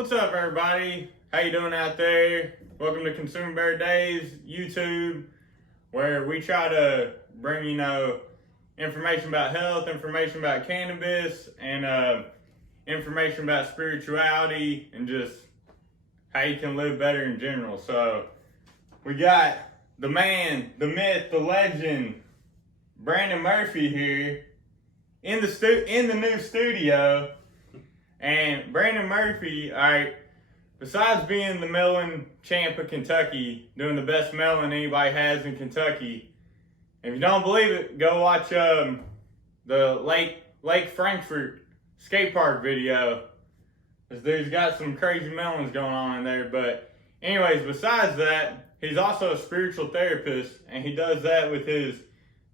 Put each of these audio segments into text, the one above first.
What's up, everybody? How you doing out there? Welcome to Consumer Bear Days YouTube, where we try to bring information about health, information about cannabis, and information about spirituality and just how you can live better in general. So we got the man, the myth, the legend, Brandon Murphy here in the new studio. And Brandon Murphy, all right, besides being the melon champ of Kentucky, doing the best melon anybody has in Kentucky, if you don't believe it, go watch the Lake Frankfurt skate park video. This dude's got some crazy melons going on in there. But anyways, besides that, he's also a spiritual therapist, and he does that with his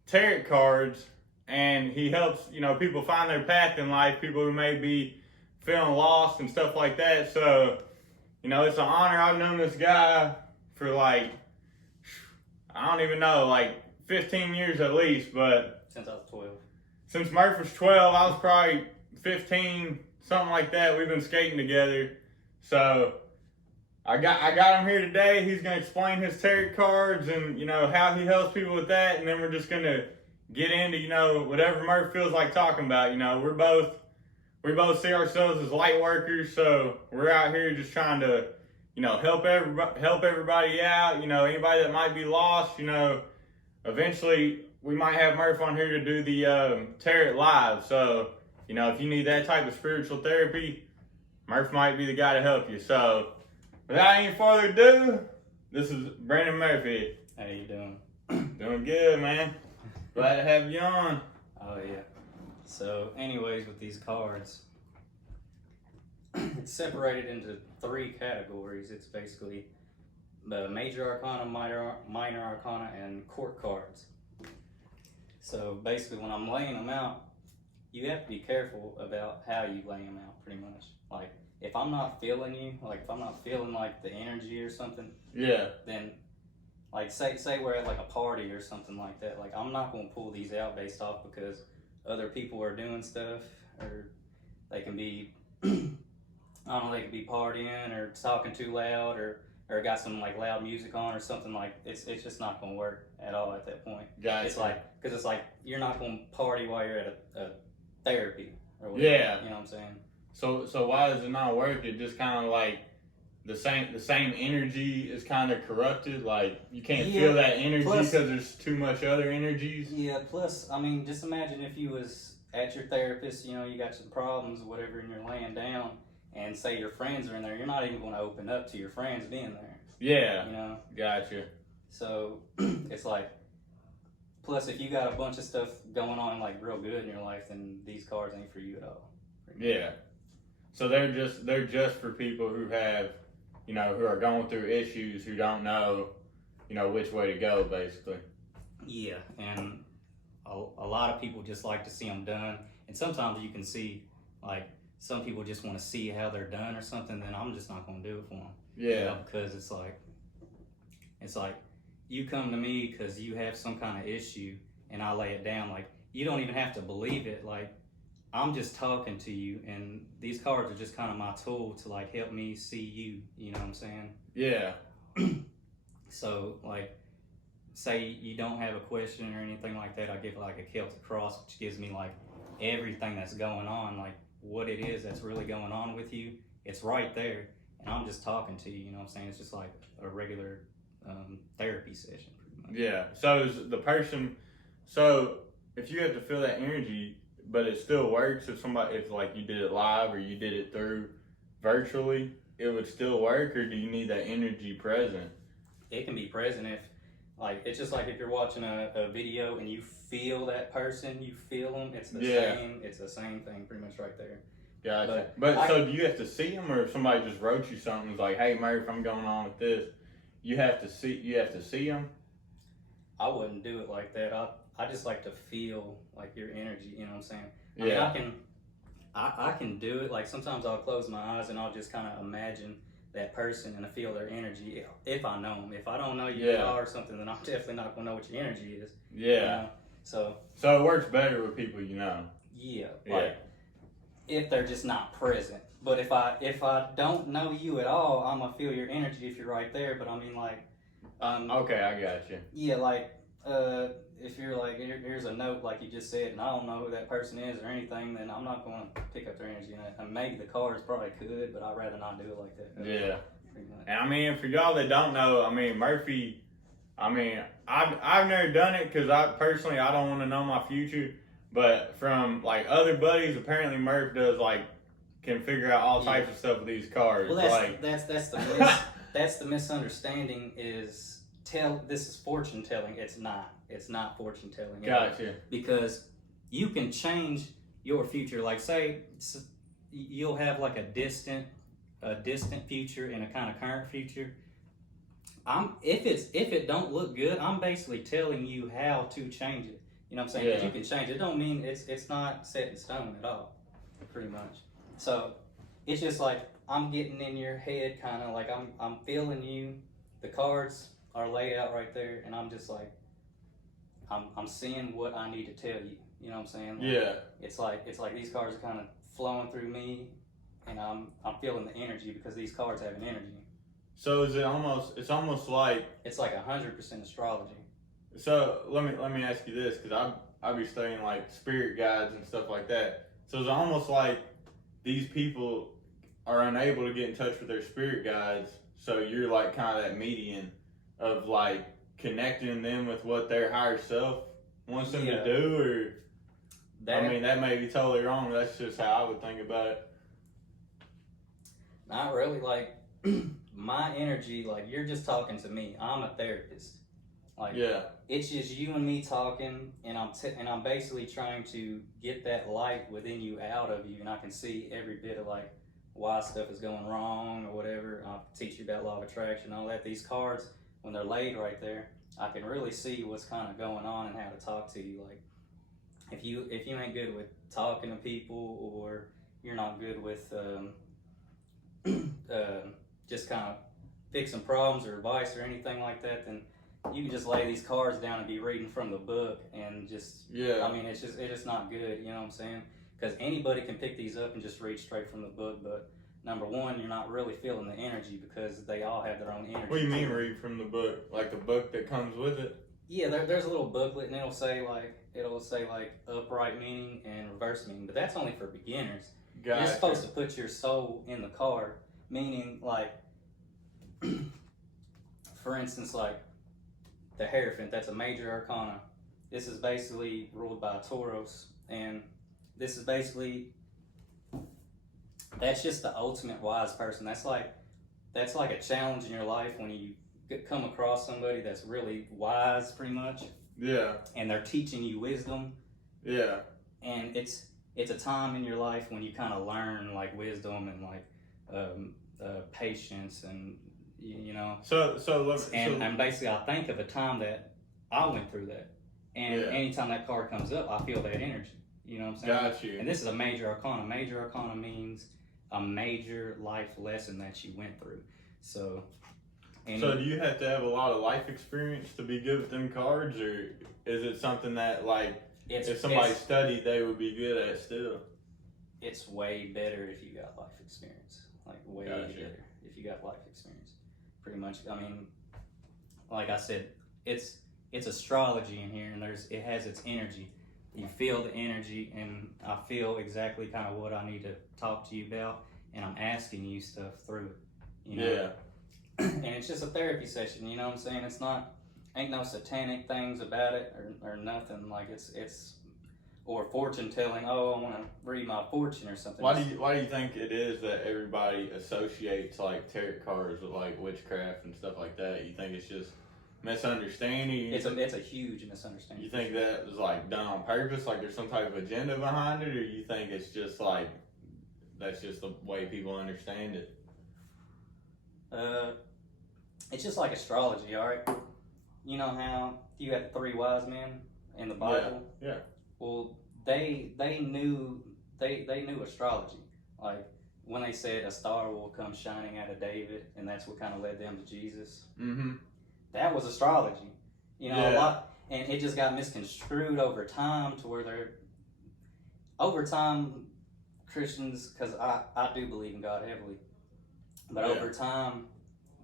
tarot cards, and he helps, people find their path in life, people who may be feeling lost and stuff like that. So, it's an honor. I've known this guy for I don't even know, 15 years at least, but since I was 12. Since Murph was 12, I was probably 15, something like that. We've been skating together. So I got him here today. He's gonna explain his tarot cards and how he helps people with that, and then we're just gonna get into whatever Murph feels like talking about. We both see ourselves as light workers, so we're out here just trying to, help everybody out. Anybody that might be lost. Eventually we might have Murph on here to do the tarot live. So, if you need that type of spiritual therapy, Murph might be the guy to help you. So, without any further ado, this is Brandon Murphy. How you doing? Doing good, man. Glad to have you on. Oh yeah. So anyways, with these cards, it's separated into 3 categories. It's basically the major arcana, minor arcana, and court cards. So basically when I'm laying them out, you have to be careful about how you lay them out, pretty much. Like, if I'm not feeling you, if I'm not feeling the energy or something, yeah, then say we're at a party or something like that, I'm not going to pull these out based off because other people are doing stuff, or they can be, I don't know, they could be partying or talking too loud, or got some loud music on or something. It's just not going to work at all at that point. Gotcha. It's because you're not going to party while you're at a therapy or whatever. Yeah. You know what I'm saying? So why does it not work? It just kind of the same energy is kind of corrupted. You can't feel that energy because there's too much other energies. Yeah. Plus, just imagine if you was at your therapist, you got some problems or whatever, and you're laying down, and say your friends are in there. You're not even going to open up to your friends being there. Yeah. Gotcha. So it's plus if you got a bunch of stuff going on real good in your life, then these cards ain't for you at all. Yeah. So they're just for people who have, who are going through issues, who don't know, which way to go, basically. Yeah, and a lot of people just like to see them done. And sometimes you can see, some people just want to see how they're done or something, then I'm just not going to do it for them. Yeah. Because it's you come to me because you have some kind of issue, and I lay it down. You don't even have to believe it. I'm just talking to you, and these cards are just kind of my tool to help me see you. You know what I'm saying? Yeah. So say you don't have a question or anything like that, I give a Celtic cross, which gives me everything that's going on, what it is that's really going on with you. It's right there, and I'm just talking to you. You know what I'm saying? It's just a regular therapy session, pretty much. Yeah. So is the person? So if you have to feel that energy, but it still works if you did it live or you did it through virtually, it would still work, or do you need that energy present? It can be present if, it's just if you're watching a video and you feel that person, you feel them, it's the same thing pretty much right there. Gotcha. So do you have to see them, or if somebody just wrote you something, it's hey Murph, I'm going on with this, you have to see them? I wouldn't do it like that. I just like to feel your energy, you know what I'm saying? I can do it. Sometimes I'll close my eyes and I'll just kind of imagine that person and I feel their energy if I know them. If I don't know you or something, then I'm definitely not going to know what your energy is. Yeah. So it works better with people you know. Yeah. if they're just not present. But if I don't know you at all, I'm gonna feel your energy if you're right there. But I mean, like, okay, I got you. yeah, like, if you're like, here's a note, like you just said, and I don't know who that person is or anything, then I'm not gonna pick up their energy. And maybe the cards probably could, but I'd rather not do it like that. Yeah. And I mean, for y'all that don't know, I mean, Murphy, I mean, I've never done it because I don't want to know my future. But from like other buddies, apparently Murph does like can figure out all types of stuff with these cards. Well, like that's the misunderstanding is this is fortune telling. It's not fortune telling. Gotcha. Because you can change your future. Like say you'll have like a distant future and a kind of current future. If it don't look good, I'm basically telling you how to change it. You know what I'm saying? 'Cause you can change it. Don't mean it's not set in stone at all, pretty much. So it's just like I'm getting in your head, kind of like I'm feeling you. The cards are laid out right there, and I'm just like I'm seeing what I need to tell you. You know what I'm saying? Like, yeah. It's like these cards are kind of flowing through me, and I'm feeling the energy because these cards have an energy. So is it almost? It's almost like it's like 100% astrology. So let me ask you this, because I be studying like spirit guides and stuff like that. So it's almost like these people are unable to get in touch with their spirit guides. So you're like kind of that median of like connecting them with what their higher self wants them to do, or I mean that may be totally wrong. That's just how I would think about it. Not really. Like my energy, like you're just talking to me. I'm a therapist. Like it's just you and me talking, and I'm basically trying to get that light within you out of you, and I can see every bit of like why stuff is going wrong or whatever. I'll teach you about law of attraction, all that. These cards, when they're laid right there, I can really see what's kind of going on and how to talk to you. Like if you ain't good with talking to people, or you're not good with just kind of fixing problems or advice or anything like that, then you can just lay these cards down and be reading from the book and just I mean it's just not good, you know what I'm saying? Because anybody can pick these up and just read straight from the book, but number one, you're not really feeling the energy because they all have their own energy. What do you mean read from the book? Like the book that comes with it? Yeah, there's a little booklet, and it'll say like upright meaning and reverse meaning, but that's only for beginners. Gotcha. You're supposed to put your soul in the card, meaning like for instance, like the Hierophant, that's a major arcana. This is basically ruled by Tauros, and this is basically, that's just the ultimate wise person. That's like a challenge in your life when you come across somebody that's really wise, pretty much. Yeah. And they're teaching you wisdom. Yeah. And it's a time in your life when you kind of learn like wisdom and like patience and you know. And basically, I think of a time that I went through that, and anytime that card comes up, I feel that energy. You know what I'm saying? Got you. And this is a major arcana. Major arcana means a major life lesson that you went through. So do you have to have a lot of life experience to be good with them cards, or is it something that like if somebody studied, they would be good at still? It's way better if you got life experience. Like way better if you got life experience. Pretty much. I mean, like I said, it's astrology in here, and it has its energy. You feel the energy, and I feel exactly kind of what I need to talk to you about, and I'm asking you stuff through it. You know? Yeah. And it's just a therapy session. You know what I'm saying? It's not, ain't no satanic things about it or nothing. Like it's or fortune telling. Oh, I want to read my fortune or something. Why do you think it is that everybody associates like tarot cards with like witchcraft and stuff like that? You think it's just misunderstanding? It's a huge misunderstanding. You think that was like done on purpose, like there's some type of agenda behind it, or you think it's just like that's just the way people understand it? It's just like astrology, all right? You know how you have the 3 wise men in the Bible? Yeah. Well, they knew astrology. Like when they said a star will come shining out of David, and that's what kind of led them to Jesus. Mm-hmm. That was astrology, you know, a lot, and it just got misconstrued over time to where Christians, because I do believe in God heavily, but over time,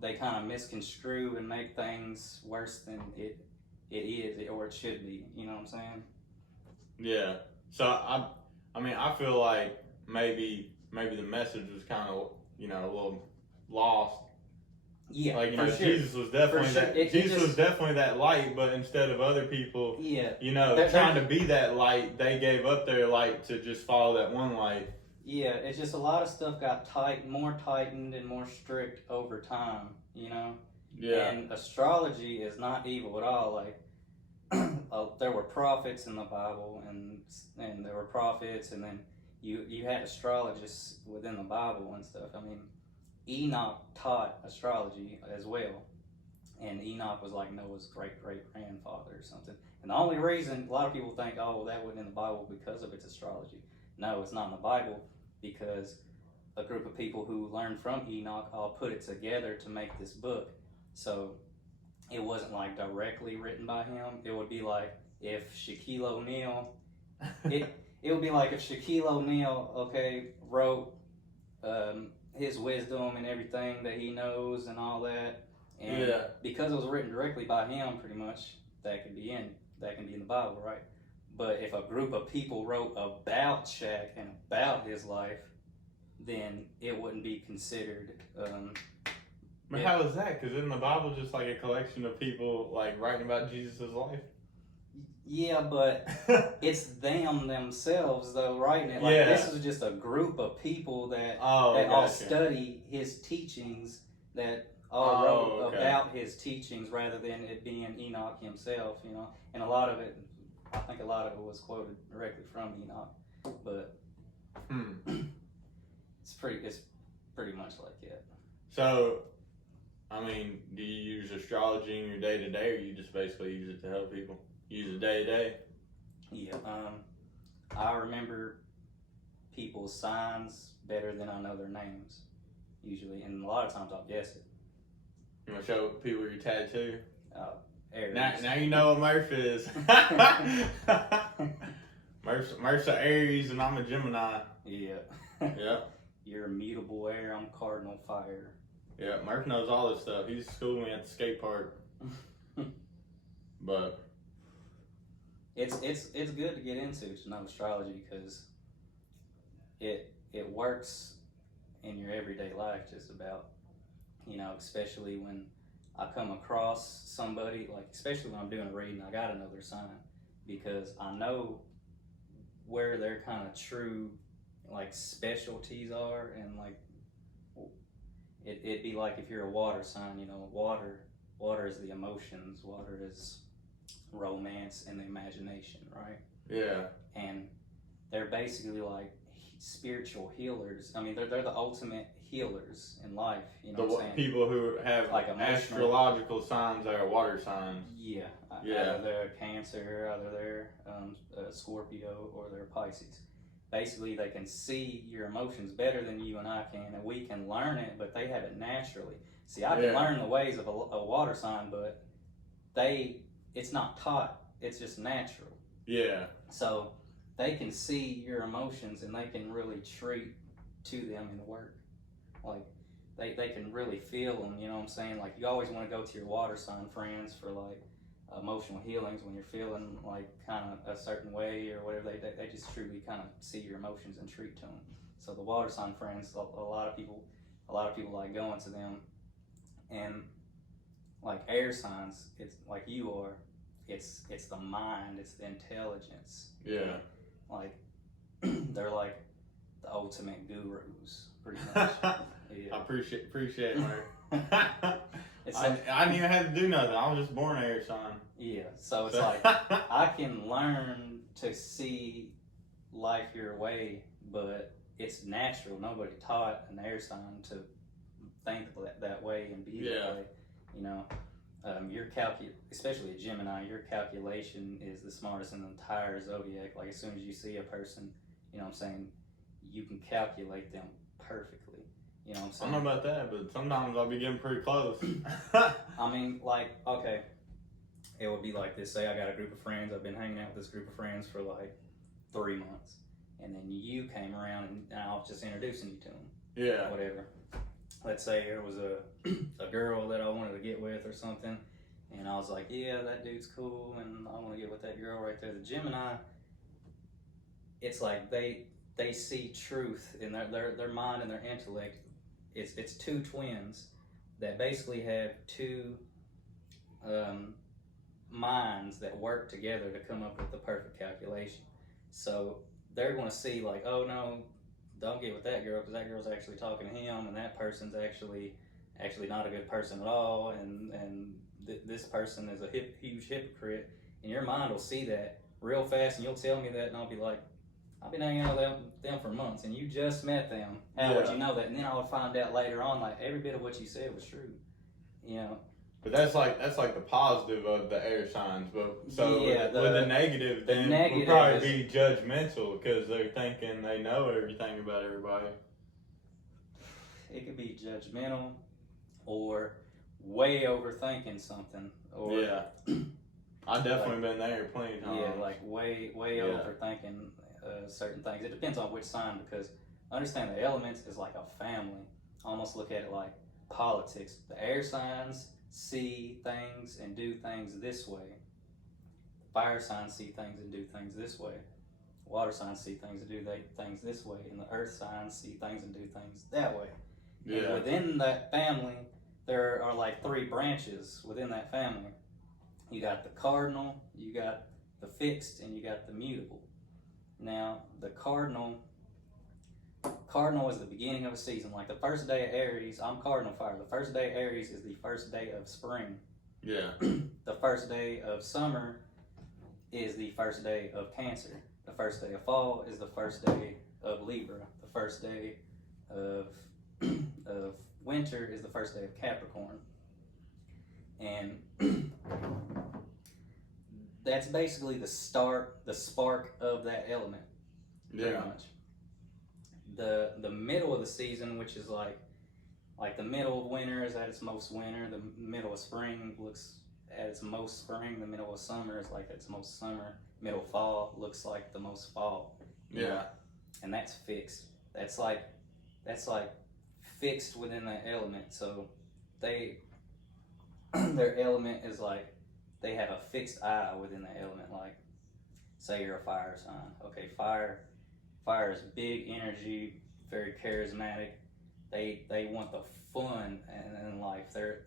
they kind of misconstrue and make things worse than it is or it should be. You know what I'm saying? Yeah. So I mean, I feel like maybe the message was kind of a little lost. Yeah, like for sure. Jesus was definitely For sure. Jesus was definitely that light, but instead of other people, Yeah, trying to be that light, they gave up their light to just follow that one light. Yeah, it's just a lot of stuff got more tightened and more strict over time, Yeah. And astrology is not evil at all. Like, there were prophets in the Bible, and there were prophets, and then you had astrologists within the Bible and stuff. I mean, Enoch taught astrology as well, and Enoch was like Noah's great grandfather or something. And the only reason a lot of people think, oh, well, that wasn't in the Bible because of its astrology. No, it's not in the Bible because a group of people who learned from Enoch all put it together to make this book. So it wasn't like directly written by him. It would be like if Shaquille O'Neal, it would be like if Shaquille O'Neal, wrote his wisdom and everything that he knows and all that. And because it was written directly by him, pretty much, that can be in the Bible, right? But if a group of people wrote about Shaq and about his life, then it wouldn't be considered. But how is that? Because isn't the Bible just like a collection of people like writing about Jesus' life? Yeah, but it's them themselves though writing it. Like this is just a group of people that all study his teachings, that all wrote about his teachings rather than it being Enoch himself, And I think a lot of it was quoted directly from Enoch, but it's pretty much like it. So, I mean, do you use astrology in your day to day, or you just basically use it to help people? Use it day to day? Yeah. I remember people's signs better than I know their names, usually, and a lot of times I'll guess it. You want to show people your tattoo? Aries. Now you know what Murph is. Murph's an Aries and I'm a Gemini. Yeah. Yeah. You're a mutable air, I'm cardinal fire. Yeah, Murph knows all this stuff. He's schooling me at the skate park. But it's good to get into to know astrology because it works in your everyday life just about, especially when I come across somebody, like especially when I'm doing a reading, I gotta know their sign because I know where their kind of true like specialties are, and like it'd be like if you're a water sign, water is the emotions, water is romance and the imagination, right? Yeah. And they're basically like spiritual healers. I mean, they're the ultimate healers in life. You know what I'm saying? People who have like astrological signs are water signs. Yeah. Either they're Cancer, either they're Scorpio, or they're Pisces. Basically, they can see your emotions better than you and I can, and we can learn it, but they have it naturally. See, I can learn the ways of a water sign, but it's not taught. It's just natural. Yeah. So they can see your emotions, and they can really treat to them in work. Like, they can really feel them, you know what I'm saying? Like, you always want to go to your water sign friends for, like, emotional healings when you're feeling, like, kind of a certain way or whatever. They just truly kind of see your emotions and treat to them. So the water sign friends, a lot of people like going to them. And, like, air signs, it's like you are, it's the mind, it's the intelligence. Yeah. Like, they're like the ultimate gurus, pretty much. Yeah. I appreciate it, Mark. I didn't even have to do nothing. I was just born an air sign. Yeah, so it's like I can learn to see life your way, but it's natural. Nobody taught an air sign to think that way and be that way. You know, especially a Gemini, your calculation is the smartest in the entire zodiac. Like, as soon as you see a person, you know what I'm saying, you can calculate them perfectly. You know what I'm saying? I don't know about that, but sometimes I'll be getting pretty close. I mean, like, okay, it would be like this. Say I got a group of friends. I've been hanging out with this group of friends for like 3 months. and then you came around and I was just introducing you to them. Yeah. Whatever. Let's say there was a girl that I wanted to get with or something, and I was like, yeah, that dude's cool, and I want to get with that girl right there. The Gemini, it's like they see truth in their mind and their intellect. It's two twins that basically have two minds that work together to come up with the perfect calculation. So they're going to see like, oh no, don't get with that girl because that girl's actually talking to him, and that person's actually not a good person at all, and this person is a huge hypocrite. And your mind will see that real fast, and you'll tell me that, and I'll be like, I've been hanging out with them for months, and you just met them. How would you know that? And then I would find out later on, like every bit of what you said was true. You know. But that's like the positive of the air signs. But so Yeah, with the negative, then negative would probably be judgmental because they're thinking they know everything about everybody. It could be judgmental, or way overthinking something. Or yeah, I've definitely been there plenty of times. Yeah, like way overthinking certain things. It depends on which sign, because understand the elements is like a family. Almost look at it like politics. The air signs see things and do things this way. Fire signs see things and do things this way. Water signs see things and do things this way. And the earth signs see things and do things that way. Yeah. And within that family, there are like 3 branches within that family. You got the cardinal, you got the fixed, and you got the mutable. Now, the cardinal is the beginning of a season. Like the first day of Aries, I'm cardinal fire. The first day of Aries is the first day of spring. Yeah. The first day of summer is the first day of Cancer. The first day of fall is the first day of Libra. The first day of winter is the first day of Capricorn. And that's basically the spark of that element. Pretty much. The middle of the season, which is like the middle of winter is at its most winter, the middle of spring looks at its most spring, the middle of summer is like its most summer, middle of fall looks like the most fall. Yeah. Know? And that's fixed. That's like fixed within that element. So their element is like they have a fixed eye within that element. Like say you're a fire sign. Okay, fire is big energy, very charismatic. They want the fun in life. They're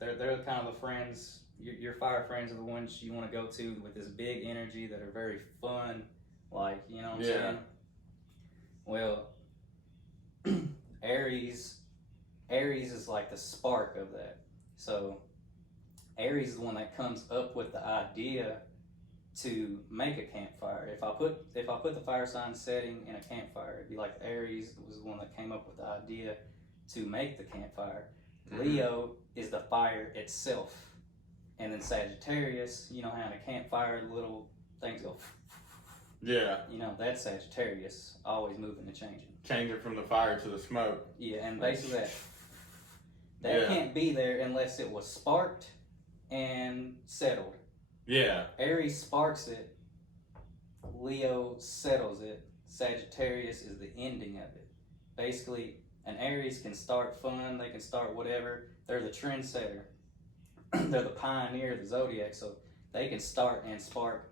kind of the friends. Your fire friends are the ones you want to go to with this big energy that are very fun. Like, you know what I'm saying? Well, Aries is like the spark of that. So Aries is the one that comes up with the idea to make a campfire. If I put the fire sign setting in a campfire, it'd be like Aries was the one that came up with the idea to make the campfire. Mm-hmm. Leo is the fire itself. And then Sagittarius, you know how in a campfire little things go. Yeah. You know, that's Sagittarius, always moving and changing. Changing from the fire to the smoke. Yeah, and basically that can't be there unless it was sparked and settled. Yeah. Aries sparks it, Leo settles it, Sagittarius is the ending of it. Basically, an Aries can start fun, they can start whatever. They're the trendsetter. They're the pioneer of the zodiac, so they can start and spark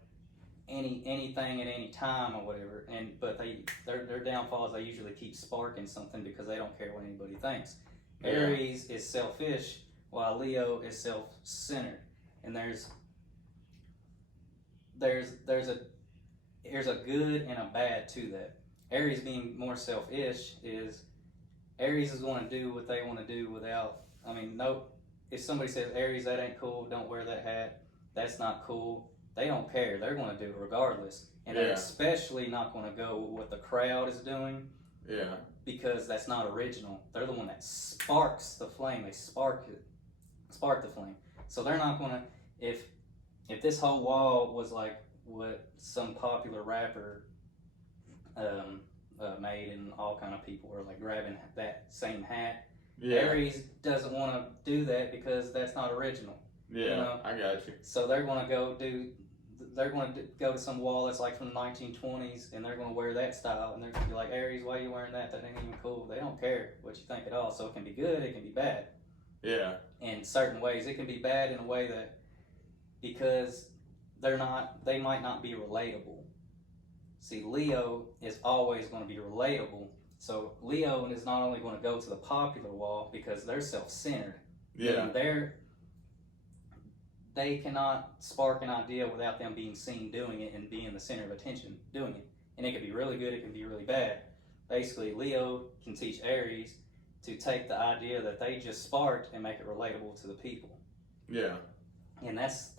anything at any time or whatever. But their downfall is they usually keep sparking something because they don't care what anybody thinks. Yeah. Aries is selfish, while Leo is self-centered, and there's a good and a bad to that. Aries being more selfish is Aries is going to do what they want to do without. I mean, no. If somebody says, Aries, that ain't cool, don't wear that hat, that's not cool, they don't care. They're going to do it regardless. And they're especially not going to go with what the crowd is doing. Yeah. Because that's not original. They're the one that sparks the flame. They spark the flame. So they're not going to, if this whole wall was like what some popular rapper made, and all kind of people were like grabbing that same hat, Aries doesn't want to do that because that's not original. Yeah, you know? I got you. So they're going to go do they're going to go to some wall that's like from the 1920s, and they're going to wear that style, and they're going to be like, Aries, why are you wearing that? That ain't even cool. They don't care what you think at all. So it can be good, it can be bad. Yeah. In certain ways, it can be bad in a way that because they might not be relatable. See, Leo is always going to be relatable. So Leo is not only going to go to the popular wall because they're self-centered. Yeah. They cannot spark an idea without them being seen doing it and being the center of attention doing it. And it can be really good, it can be really bad. Basically, Leo can teach Aries to take the idea that they just sparked and make it relatable to the people. Yeah. And that's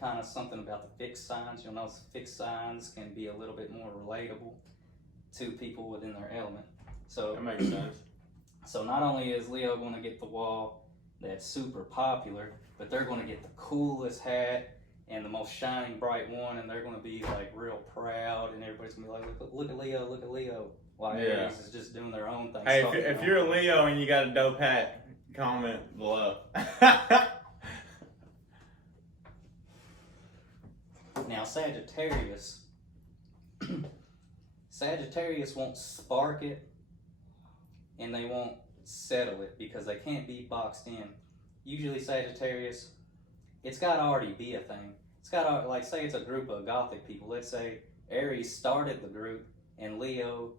kind of something about the fixed signs. You'll notice fixed signs can be a little bit more relatable to people within their element. So that makes sense. So not only is Leo going to get the wall that's super popular, but they're going to get the coolest hat and the most shining bright one, and they're going to be like real proud, and everybody's going to be like, look at Leo, look at Leo. While Aries is just doing their own thing. Hey, if you're a Leo and you got a dope hat, comment below. Now Sagittarius won't spark it and they won't settle it because they can't be boxed in. Usually Sagittarius, it's got to already be a thing. It's got to, like, say it's a group of Gothic people. Let's say Aries started the group and Leo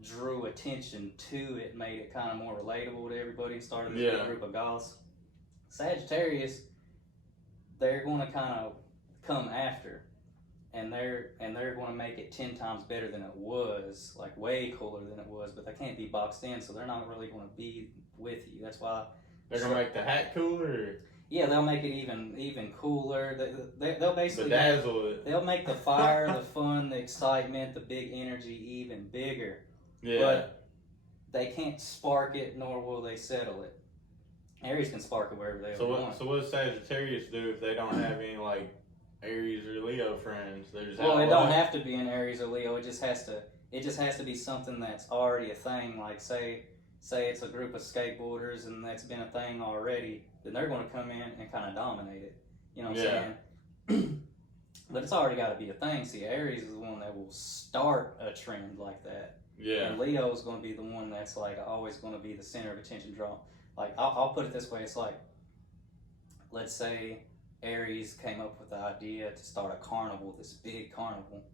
drew attention to it, made it kind of more relatable to everybody, and started this big group of Goths. Sagittarius, they're going to kind of come after, and they're going to make it 10 times better than it was, like way cooler than it was, but they can't be boxed in, so they're not really going to be with you. That's why they're going to make the hat cooler? Or? Yeah, they'll make it even cooler. They'll basically bedazzle it. They'll make the fire, the fun, the excitement, the big energy even bigger. Yeah. But they can't spark it, nor will they settle it. Aries can spark it wherever they want. So what does Sagittarius do if they don't have any like Aries or Leo friends? They're just it don't have to be an Aries or Leo. It just has to be something that's already a thing. Like say it's a group of skateboarders and that's been a thing already. Then they're going to come in and kind of dominate it. You know what I'm saying? But it's already got to be a thing. See, Aries is the one that will start a trend like that. Yeah. And Leo is going to be the one that's like always going to be the center of attention draw. Like I'll put it this way: it's like, let's say Aries came up with the idea to start a carnival, this big carnival,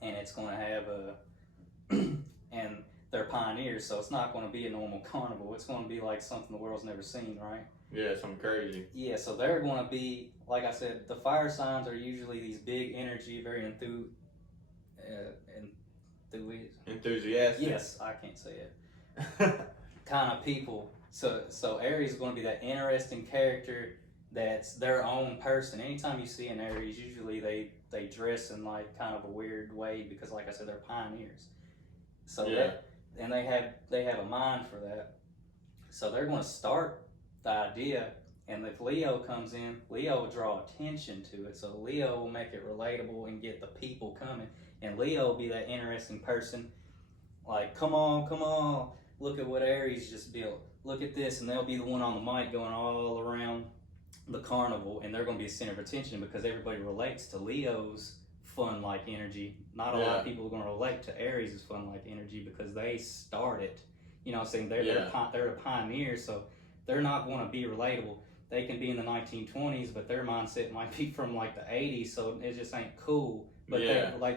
and it's going to have and they're pioneers, so it's not going to be a normal carnival. It's going to be like something the world's never seen, right? Yeah, something crazy. Yeah, so they're going to be, like I said, the fire signs are usually these big energy, very enthusiastic. Yes, I can't say it. Kind of people. So Aries is going to be that interesting character that's their own person. Anytime you see an Aries, usually they dress in like kind of a weird way because, like I said, they're pioneers. So and they have a mind for that. So they're going to start the idea, and if Leo comes in, Leo will draw attention to it. So Leo will make it relatable and get the people coming. And Leo will be that interesting person, like, come on, look at what Aries just built. Look at this, and they'll be the one on the mic going all around the carnival, and they're going to be the center of attention because everybody relates to Leo's fun-like energy. Not a lot of people are going to relate to Aries' fun-like energy because they started. You know what I'm saying? They're the pioneers, so they're not going to be relatable. They can be in the 1920s, but their mindset might be from like the 80s, so it just ain't cool. But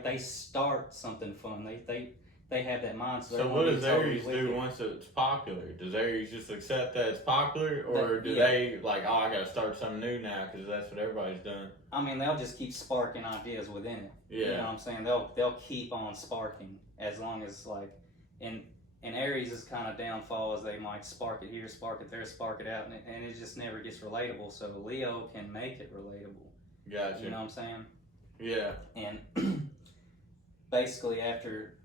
they start something fun. They have that mindset. So what does Aries do once it's popular? Does Aries just accept that it's popular, or do they like, oh, I got to start something new now because that's what everybody's doing? I mean, they'll just keep sparking ideas within it. Yeah. You know what I'm saying? They'll keep on sparking as long as like, and Aries' kind of downfall is they might spark it here, spark it there, spark it out, and it just never gets relatable. So Leo can make it relatable. Gotcha. You know what I'm saying? Yeah. And basically after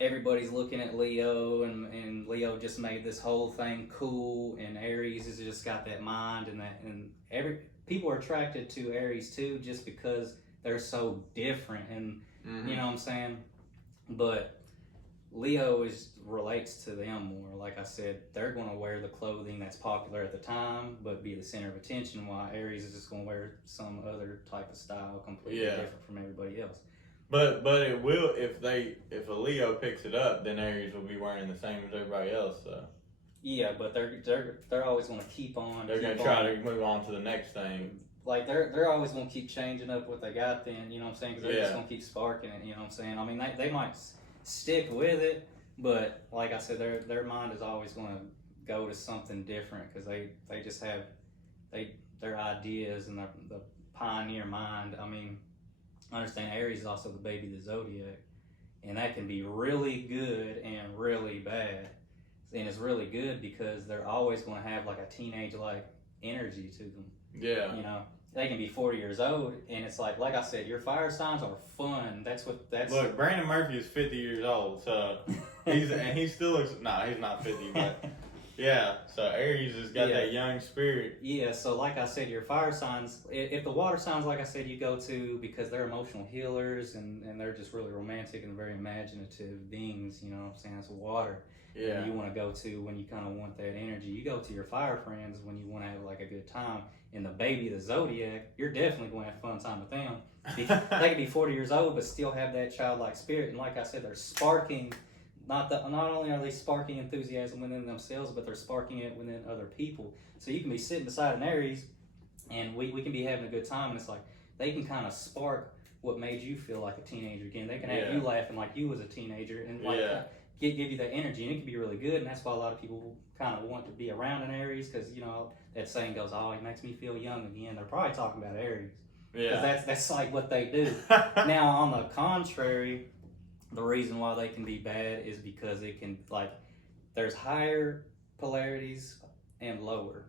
everybody's looking at Leo, and Leo just made this whole thing cool, and Aries has just got that mind, and people are attracted to Aries too just because they're so different, and you know what I'm saying? But Leo relates to them more. Like I said, they're going to wear the clothing that's popular at the time, but be the center of attention. While Aries is just going to wear some other type of style, completely different from everybody else. But it will if a Leo picks it up, then Aries will be wearing the same as everybody else. So. Yeah, but they're always going to keep on. They're going to try to move on to the next thing. Like they're always going to keep changing up what they got. Then you know what I'm saying? Because they're just going to keep sparking it. You know what I'm saying? I mean, they might stick with it, but like I said, their mind is always going to go to something different because they just have their ideas and the pioneer mind. I mean, I understand Aries is also the baby of the zodiac, and that can be really good and really bad. And it's really good because they're always going to have like a teenage like energy to them. Yeah. You know, they can be 40 years old, and it's like I said, your fire signs are fun. Look, Brandon Murphy is 50 years old, so he still looks. No, he's not 50, but yeah. So Aries has got that young spirit. Yeah. So like I said, your fire signs. If the water signs, like I said, you go to because they're emotional healers and they're just really romantic and very imaginative beings. You know what I'm saying? It's water. Yeah. And you want to go to when you kind of want that energy. You go to your fire friends when you want to have like a good time. And the baby of the zodiac, you're definitely going to have a fun time with them. They can be 40 years old, but still have that childlike spirit. And like I said, they're sparking. Not only are they sparking enthusiasm within themselves, but they're sparking it within other people. So you can be sitting beside an Aries, and we can be having a good time. And it's like they can kind of spark what made you feel like a teenager again. They can have you laughing like you was a teenager, and like. Give you that energy, and it can be really good, and that's why a lot of people kind of want to be around an Aries, because you know that saying goes, "Oh, he makes me feel young again." They're probably talking about Aries, because that's like what they do. Now, on the contrary, the reason why they can be bad is because it can there's higher polarities and lower.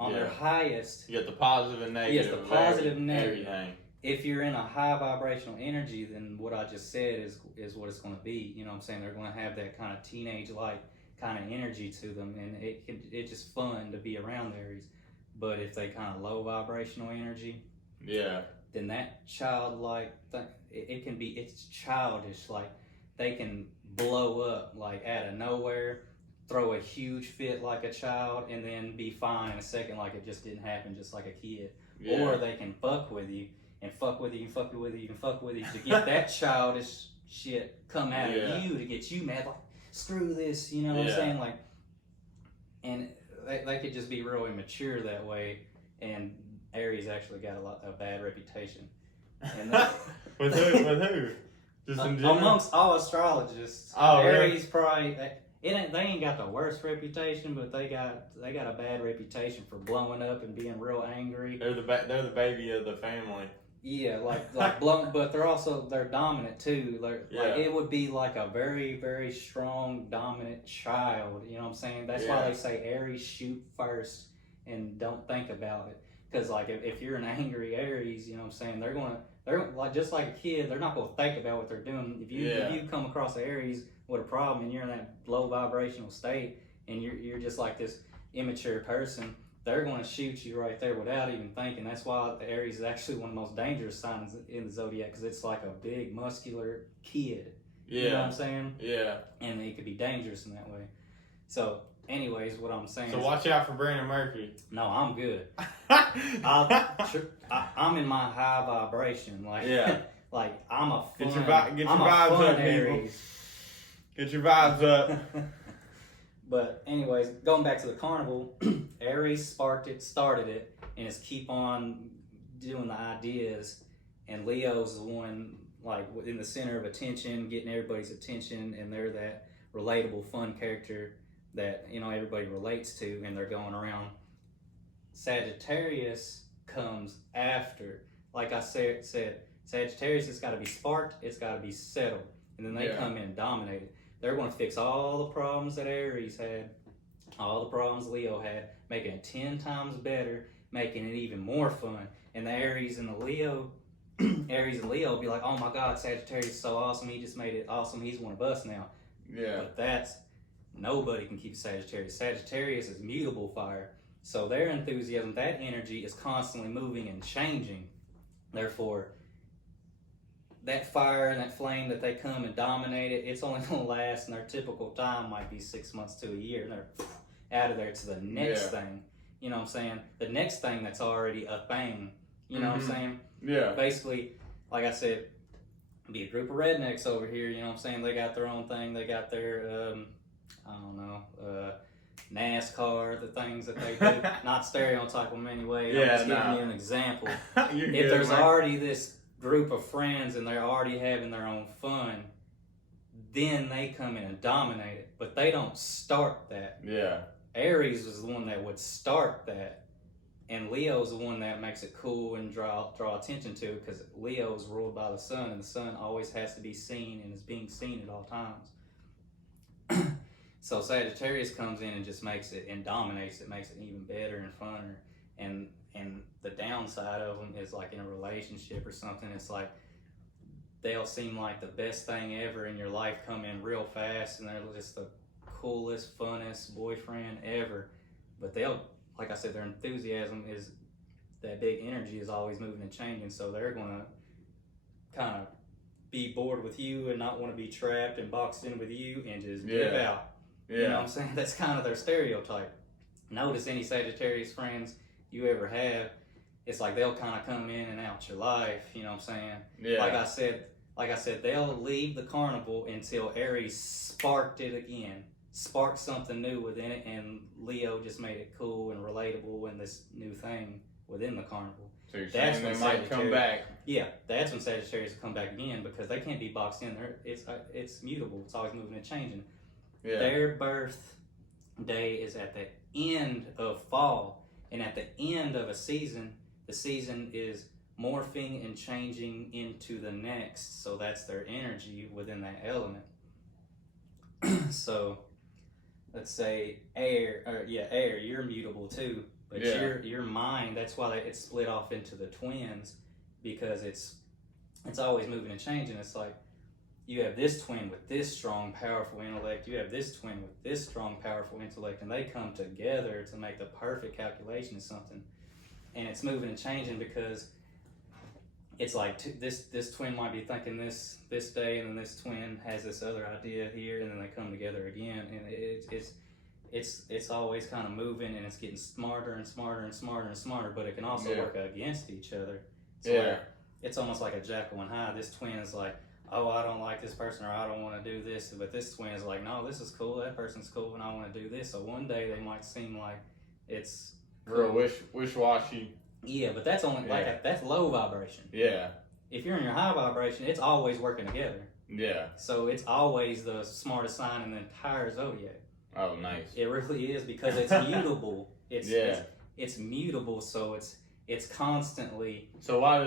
On their highest, you get the positive and negative. Yes, the positive and negative. Everything. If you're in a high vibrational energy, then what I just said is what it's going to be. You know what I'm saying? They're going to have that kind of teenage-like kind of energy to them, and it's just fun to be around Aries. But if they kind of low vibrational energy, then that childlike, it's childish. Like they can blow up like out of nowhere, throw a huge fit like a child, and then be fine in a second like it just didn't happen, just like a kid. Or they can fuck with you. And fuck with you, and fuck with you, and fuck with you to get that childish shit come out of you to get you mad. Like, screw this, you know what I'm saying? Like, and they could just be real immature that way. And Aries actually got a bad reputation. And with who? Just in general? Amongst all astrologists, Aries probably. They ain't got the worst reputation, but they got a bad reputation for blowing up and being real angry. They're the baby of the family. Yeah, like blunt, but they're dominant too. Like it would be like a very, very strong dominant child. You know what I'm saying? That's why they say Aries shoot first and don't think about it. Because like if you're an angry Aries, you know what I'm saying, they're like just like a kid. They're not gonna think about what they're doing. If you come across an Aries with a problem and you're in that low vibrational state and you're just like this immature person, they're going to shoot you right there without even thinking. That's why the Aries is actually one of the most dangerous signs in the zodiac, because it's like a big, muscular kid. You know what I'm saying? Yeah. And it could be dangerous in that way. So, anyways, what I'm saying is... So watch out for Brandon Murphy. No, I'm good. I'm in my high vibration. Like I'm a fun... Get your vibes up, Aries. People. Get your vibes up. But anyways, going back to the carnival, Aries started it, and it's keep on doing the ideas, and Leo's the one like in the center of attention, getting everybody's attention, and they're that relatable, fun character that everybody relates to, and they're going around. Sagittarius comes after. Like I said, Sagittarius has got to be sparked, it's got to be settled, and then they come in dominated. They're going to fix all the problems that Aries had, all the problems Leo had, making it 10 times better, making it even more fun. And the Aries and the Leo will be like, oh my God, Sagittarius is so awesome. He just made it awesome. He's one of us now. Yeah. But nobody can keep Sagittarius. Sagittarius is mutable fire. So their enthusiasm, that energy is constantly moving and changing. Therefore, that fire and that flame that they come and dominate it, it's only gonna last, and their typical time might be 6 months to a year, and they're out of there to the next thing. You know what I'm saying? The next thing that's already a thing. You know what I'm saying? Yeah. Basically, like I said, be a group of rednecks over here. You know what I'm saying? They got their own thing. They got their I don't know, NASCAR, the things that they do. Not stereotype them anyway. I'm just giving you an example. If there's already this group of friends and they're already having their own fun, then they come in and dominate it. But they don't start that. Yeah. Aries is the one that would start that, and Leo's the one that makes it cool and draw attention to, because Leo's ruled by the sun, and the sun always has to be seen and is being seen at all times. So Sagittarius comes in and just makes it and dominates it, makes it even better and funner. And the downside of them is, like in a relationship or something, it's like they'll seem like the best thing ever in your life, come in real fast, and they're just the coolest, funnest boyfriend ever. But they'll, like I said, their enthusiasm is, that big energy is always moving and changing, so they're gonna kind of be bored with you and not want to be trapped and boxed in with you and just give out. You know what I'm saying? That's kind of their stereotype. Notice any Sagittarius friends you ever have, it's like they'll kind of come in and out your life, you know what I'm saying? Yeah. Like I said, they'll leave the carnival until Aries sparked it again, sparked something new within it, and Leo just made it cool and relatable and this new thing within the carnival. So you're saying they might come back? Yeah, that's when Sagittarius will come back again, because they can't be boxed in there. It's mutable. It's always moving and changing. Yeah. Their birth day is at the end of fall, and at the end of a season, the season is morphing and changing into the next. So that's their energy within that element. So let's say air, you're mutable too, but your mind, that's why it's split off into the twins, because it's always moving and changing. It's like you have this twin with this strong, powerful intellect, you have this twin with this strong, powerful intellect, and they come together to make the perfect calculation of something. And it's moving and changing, because it's like this twin might be thinking this day, and then this twin has this other idea here, and then they come together again, and it's always kind of moving, and it's getting smarter and smarter and smarter and smarter, but it can also work against each other. Like, it's almost like a Jekyll and Hyde. This twin is like, oh, I don't like this person, or I don't want to do this, but this twin is like, no, this is cool, that person's cool, and I want to do this. So one day they might seem like it's real wish-washy. Yeah, but that's only that's low vibration. Yeah. If you're in your high vibration, it's always working together. Yeah. So it's always the smartest sign in the entire zodiac. Oh, nice. It really is, because it's mutable. It's mutable, so it's constantly. So why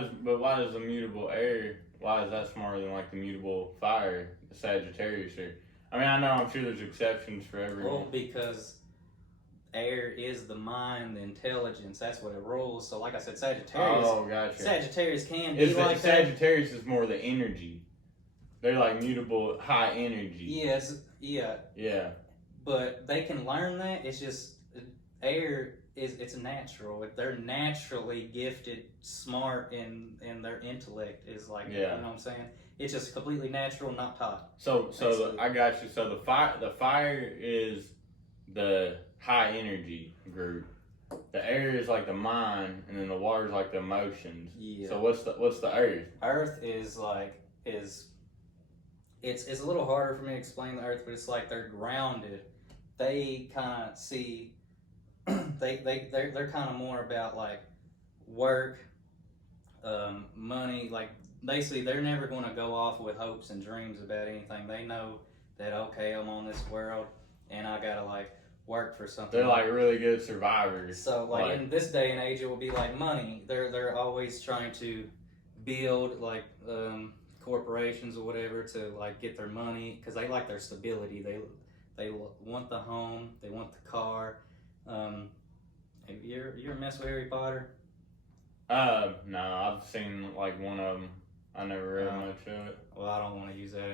does the mutable air? Why is that smarter than like the mutable fire, the Sagittarius? Or I mean, I know I'm sure there's exceptions for everyone. Well, because air is the mind, the intelligence. That's what it rules. So, like I said, Sagittarius. Oh, gotcha. Sagittarius can be like Sagittarius is more the energy. They're like mutable, high energy. Yes. Yeah. But they can learn that. It's just air it's natural. They're naturally gifted, smart, and their intellect is like, you know what I'm saying? It's just completely natural, not taught. So I got you. So the fire is the high energy group. The air is like the mind, and then the water is like the emotions. Yeah. So what's the earth? Earth is like it's a little harder for me to explain the earth, but it's like they're grounded. They kind of see. They're kind of more about like work, money. Like basically, they're never going to go off with hopes and dreams about anything. They know that, okay, I'm on this world and I gotta like work for something. They're like really good survivors. So like in this day and age, it will be like money. They're always trying to build like corporations or whatever to like get their money, because they like their stability. They want the home. They want the car. Have you ever messed with Harry Potter? No, I've seen like one of them. I never read much of it. Well, I don't want to use that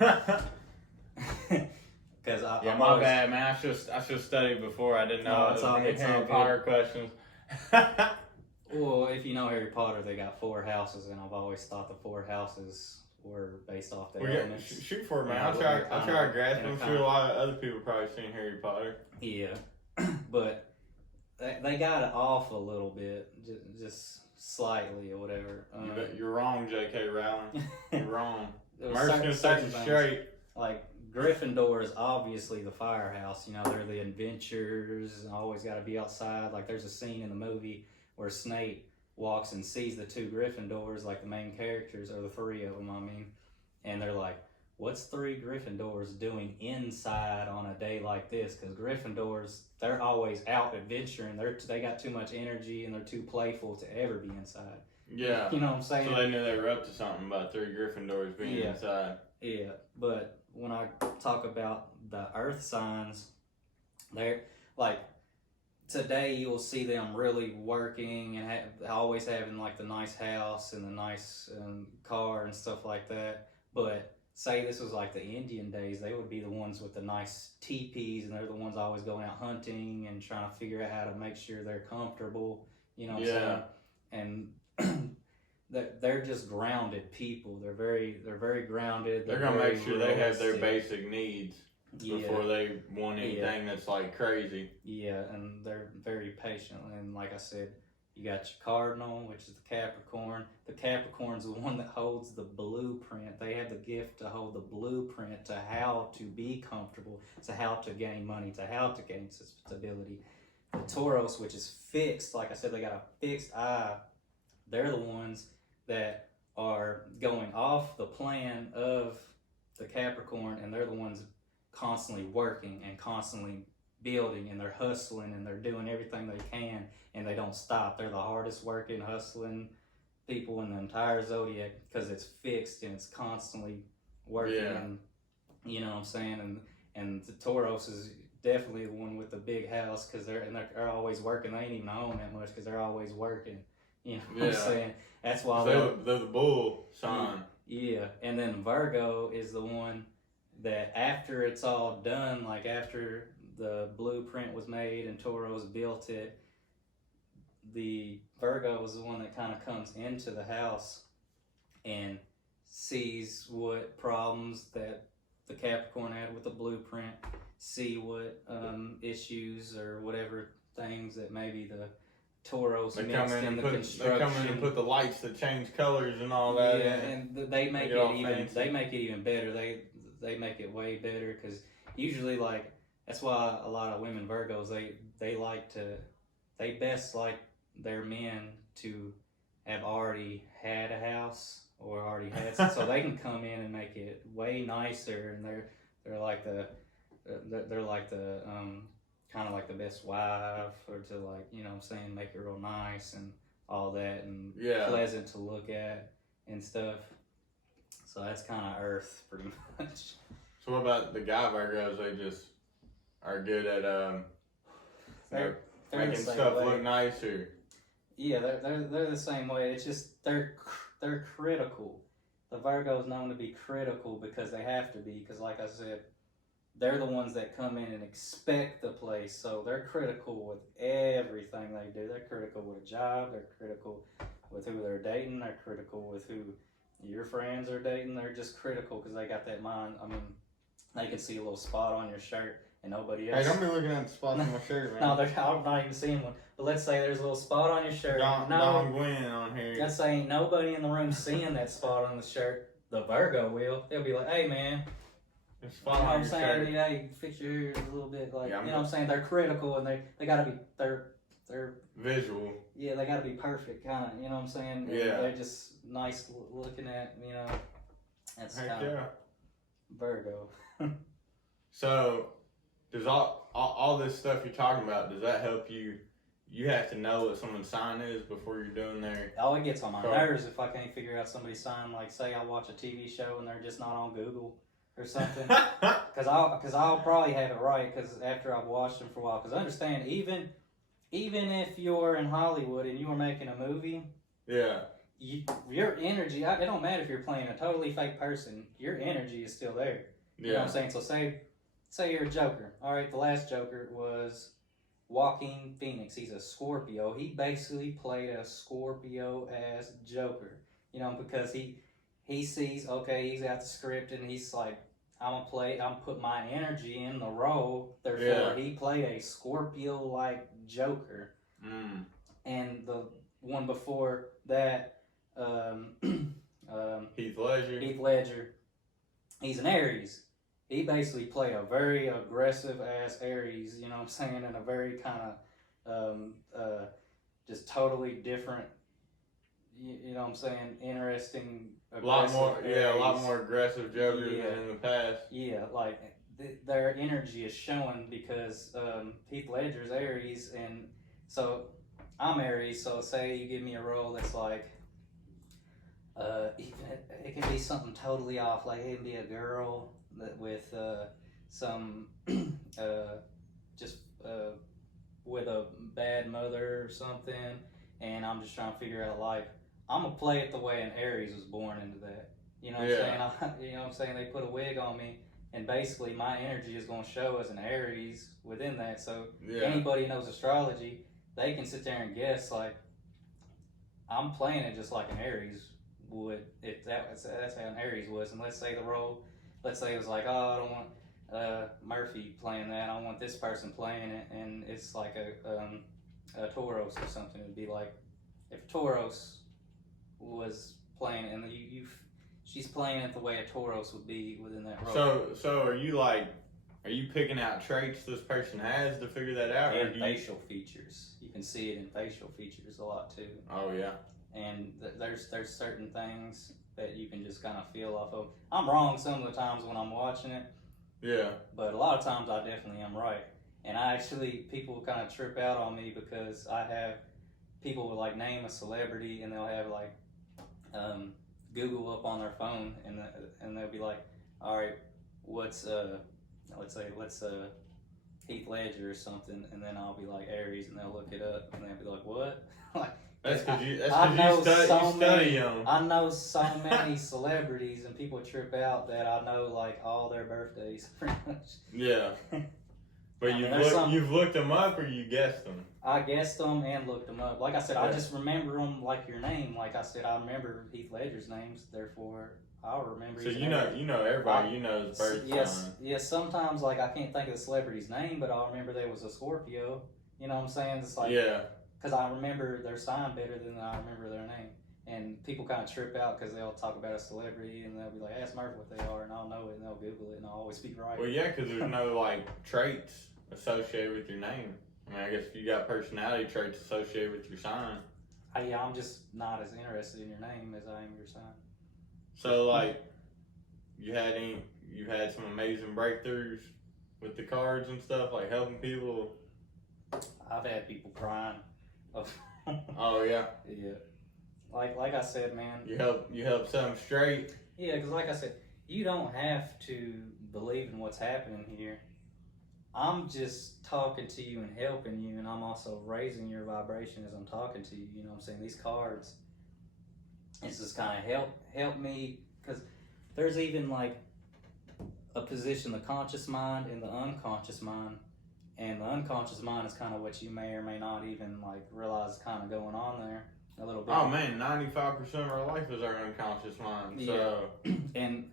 as a. Because my bad, man. I should study before. I didn't know it's all Harry good. Potter questions. Well, if you know Harry Potter, they got 4 houses, and I've always thought the 4 houses were based off their elements. Shoot for it, man. Yeah, I'll try to grasp. I'm sure a lot of other people probably seen Harry Potter. Yeah, but they got it off a little bit, just slightly or whatever. You're wrong, J.K. Rowling. You're wrong. There was Mercy's gonna set you things, straight. like Gryffindor is obviously the firehouse. You know, they're the adventurers and always got to be outside. Like there's a scene in the movie where Snape walks and sees the 2 Gryffindors, like the main characters, or the 3 of them, I mean, and they're like, what's 3 Gryffindors doing inside on a day like this? Because Gryffindors, they're always out adventuring. They got too much energy and they're too playful to ever be inside. Yeah. You know what I'm saying? So they knew they were up to something about 3 Gryffindors being inside. Yeah, but when I talk about the earth signs, they're like, today you'll see them really working and always having like the nice house and the nice car and stuff like that. But say this was like the Indian days, they would be the ones with the nice teepees, and they're the ones always going out hunting and trying to figure out how to make sure they're comfortable. You know what I'm saying? And they're just grounded people. They're very grounded. They're gonna make sure they have their basic needs before they want anything that's like crazy. Yeah, and they're very patient. And like I said, you got your cardinal, which is the Capricorn. The Capricorn's the one that holds the blueprint. They have the gift to hold the blueprint to how to be comfortable, to how to gain money, to how to gain stability. The Tauros, which is fixed, like I said, they got a fixed eye. They're the ones that are going off the plan of the Capricorn, and they're the ones constantly working and constantly building, and they're hustling and they're doing everything they can, and they don't stop. They're the hardest working, hustling people in the entire zodiac because it's fixed and it's constantly working. Yeah. And, you know what I'm saying? And the Tauros is definitely the one with the big house because they're always working. They ain't even own that much because they're always working. You know what I'm saying? That's why they're the bull sign. Yeah, and then Virgo is the one that after it's all done, like after the blueprint was made and Tauros built it, the Virgo is the one that kind of comes into the house and sees what problems that the Capricorn had with the blueprint, see what issues or whatever things that maybe the Tauros mixed in the construction. They come in and put the lights that change colors and all that. Yeah, and they make it even fancy. They make it even better. They make it way better because usually, like, that's why a lot of women Virgos they best like their men to have already had a house or already had so they can come in and make it way nicer, and they're like the kind of like the best wife, or to, like, you know what I'm saying, make it real nice and all that, and pleasant to look at and stuff. So that's kind of Earth pretty much. So what about the guy Virgos? They just are good at they're making stuff look nicer. Yeah, they're the same way. It's just they're critical. The Virgo's known to be critical because they have to be, because like I said, they're the ones that come in and expect the place. So they're critical with everything they do. They're critical with a job. They're critical with who they're dating. They're critical with who your friends are dating. They're just critical because they got that mind. I mean, they can see a little spot on your shirt and nobody else. Hey, don't be looking at the spots on my shirt, man. No, I'm not even seeing one. But let's say there's a little spot on your shirt. Don Gwen on here. Let's say ain't nobody in the room seeing that spot on the shirt. The Virgo will. They'll be like, hey, man. You know what I'm saying? You know, you fix your ears a little bit, like, you know what I'm saying? They're critical, and they gotta be, they're visual. Yeah, they gotta be perfect, kind of, you know what I'm saying? Yeah. They're just nice looking at, you know. That's kind of Virgo. So, does all this stuff you're talking about, does that help you? You have to know what someone's sign is before you're doing their... Oh, it gets on my nerves if I can't figure out somebody's sign. Like, say I watch a TV show and they're just not on Google or something, because I'll probably have it right, because after I've watched them for a while. Because understand, even if you're in Hollywood and you are making a movie, your energy, it don't matter if you're playing a totally fake person, your energy is still there. You know what I'm saying? So say you're a Joker. All right, the last Joker was Joaquin Phoenix, he's a Scorpio. He basically played a Scorpio as Joker. You know, because he sees, okay, he's got the script and he's like, I'm put my energy in the role. Therefore, he played a Scorpio like Joker. And the one before that, Heath Ledger. Heath Ledger, he's an Aries. He basically played a very aggressive ass Aries, you know what I'm saying, in a very kind of just totally different, you know what I'm saying, interesting. A lot more aggressive Joker than in the past. Yeah, like their energy is showing because Heath Ledger's Aries, and so I'm Aries. So say you give me a role that's like, it can be something totally off, like it can be a girl that with some just with a bad mother or something, and I'm just trying to figure out, like, I'm gonna play it the way an Aries was born into that. You know what I'm saying? You know what I'm saying? They put a wig on me, and basically my energy is gonna show as an Aries within that. So anybody who knows astrology, they can sit there and guess, like, I'm playing it just like an Aries would, if that's how an Aries was. And let's say the role, let's say it was like, oh, I don't want Murphy playing that, I want this person playing it, and it's like a Tauros or something. It would be like, if Tauros was playing it, and she's playing it the way a Tauros would be within that role. So are you picking out traits this person has to figure that out? And facial features. You can see it in facial features a lot too. Oh yeah. And there's certain things that you can just kind of feel off of. I'm wrong some of the times when I'm watching it. Yeah. But a lot of times I definitely am right. And people kind of trip out on me because I have people will like name a celebrity and they'll have like Google up on their phone and they'll be like, all right, what's Heath Ledger or something, and then I'll be like Aries, and they'll look it up and they'll be like, what? Like, that's because you study them. I know so many celebrities, and people trip out that I know like all their birthdays, pretty much. Yeah. But you've looked them up, or you guessed them? I guessed them and looked them up. Like I said, I just remember them like your name. Like I said, I remember Heath Ledger's names, therefore I'll remember. So you know everybody. You know his birth sign. Yes. Sometimes like I can't think of the celebrity's name, but I'll remember they was a Scorpio. You know what I'm saying? It's like, because I remember their sign better than I remember their name. And people kind of trip out because they'll talk about a celebrity and they'll be like, ask Murph what they are, and I'll know it, and they'll Google it, and I'll always be right. Well, yeah, because there's no like traits associated with your name. I mean, I guess if you got personality traits associated with your sign. I'm just not as interested in your name as I am your sign. So like, you had some amazing breakthroughs with the cards and stuff, like helping people. I've had people crying. Oh yeah. Yeah. Like I said, man. You help set them straight. Yeah, because like I said, you don't have to believe in what's happening here. I'm just talking to you and helping you, and I'm also raising your vibration as I'm talking to you. You know what I'm saying? These cards, it's just kind of help me, because there's even like a position, the conscious mind and the unconscious mind. And the unconscious mind is kind of what you may or may not even like realize is kind of going on there a little bit. Oh man, 95% of our life is our unconscious mind. So and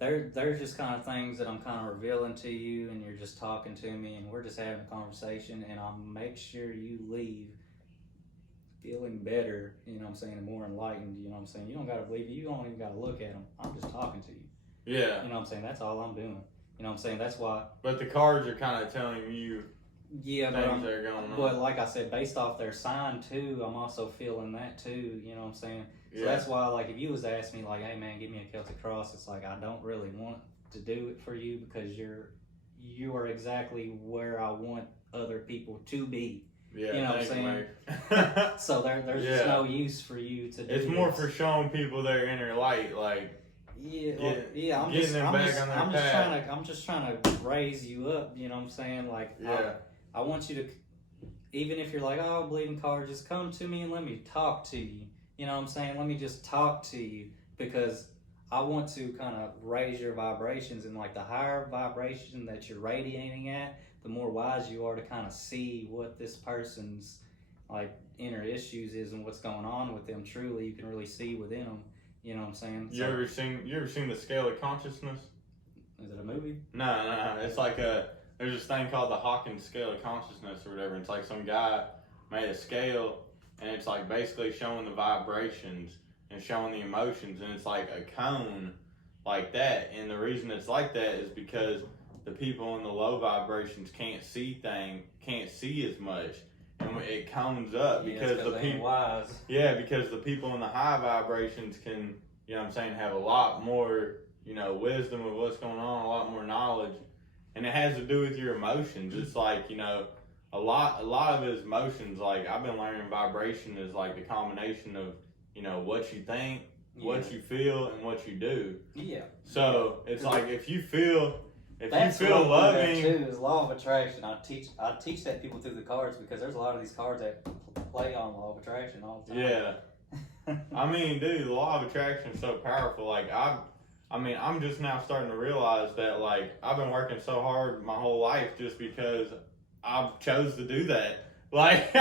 there's just kind of things that I'm kind of revealing to you, and you're just talking to me, and we're just having a conversation, and I'll make sure you leave feeling better, you know what I'm saying, and more enlightened, you know what I'm saying. You don't got to believe it, you don't even got to look at them. I'm just talking to you. Yeah. You know what I'm saying, that's all I'm doing. You know what I'm saying, that's why. But the cards are kind of telling you things that are going on. But like I said, based off their sign too, I'm also feeling that too, you know what I'm saying. So that's why, like, if you was to ask me, like, hey man, give me a Celtic cross, it's like, I don't really want to do it for you because you are exactly where I want other people to be. Yeah, you know what I'm saying? So there's just no use for you to do it's more for showing people their inner light, like I'm just trying to raise you up, you know what I'm saying? Like I want you to, even if you're like, oh, I believe in cards, just come to me and let me talk to you. You know what I'm saying? Let me just talk to you, because I want to kind of raise your vibrations, and like the higher vibration that you're radiating at, the more wise you are to kind of see what this person's like inner issues is and what's going on with them. Truly, you can really see within them. You know what I'm saying? You ever seen the Scale of Consciousness? Is it a movie? No. It's like there's this thing called the Hawkins Scale of Consciousness or whatever. It's like some guy made a scale, and it's like basically showing the vibrations and showing the emotions, and it's like a cone like that. And the reason it's like that is because the people in the low vibrations can't see as much, and it cones up because the people wise. Yeah, because the people in the high vibrations can, you know what I'm saying, have a lot more, you know, wisdom of what's going on, a lot more knowledge, and it has to do with your emotions. It's like, you know, a lot of his emotions, like I've been learning, vibration is like the combination of, you know, what you think, what you feel, and what you do. Yeah. So it's like if you feel loving, too, is law of attraction. I teach that people through the cards, because there's a lot of these cards that play on law of attraction all the time. Yeah. I mean, dude, the law of attraction is so powerful. Like I'm just now starting to realize that, like, I've been working so hard my whole life just because I chose to do that. Like,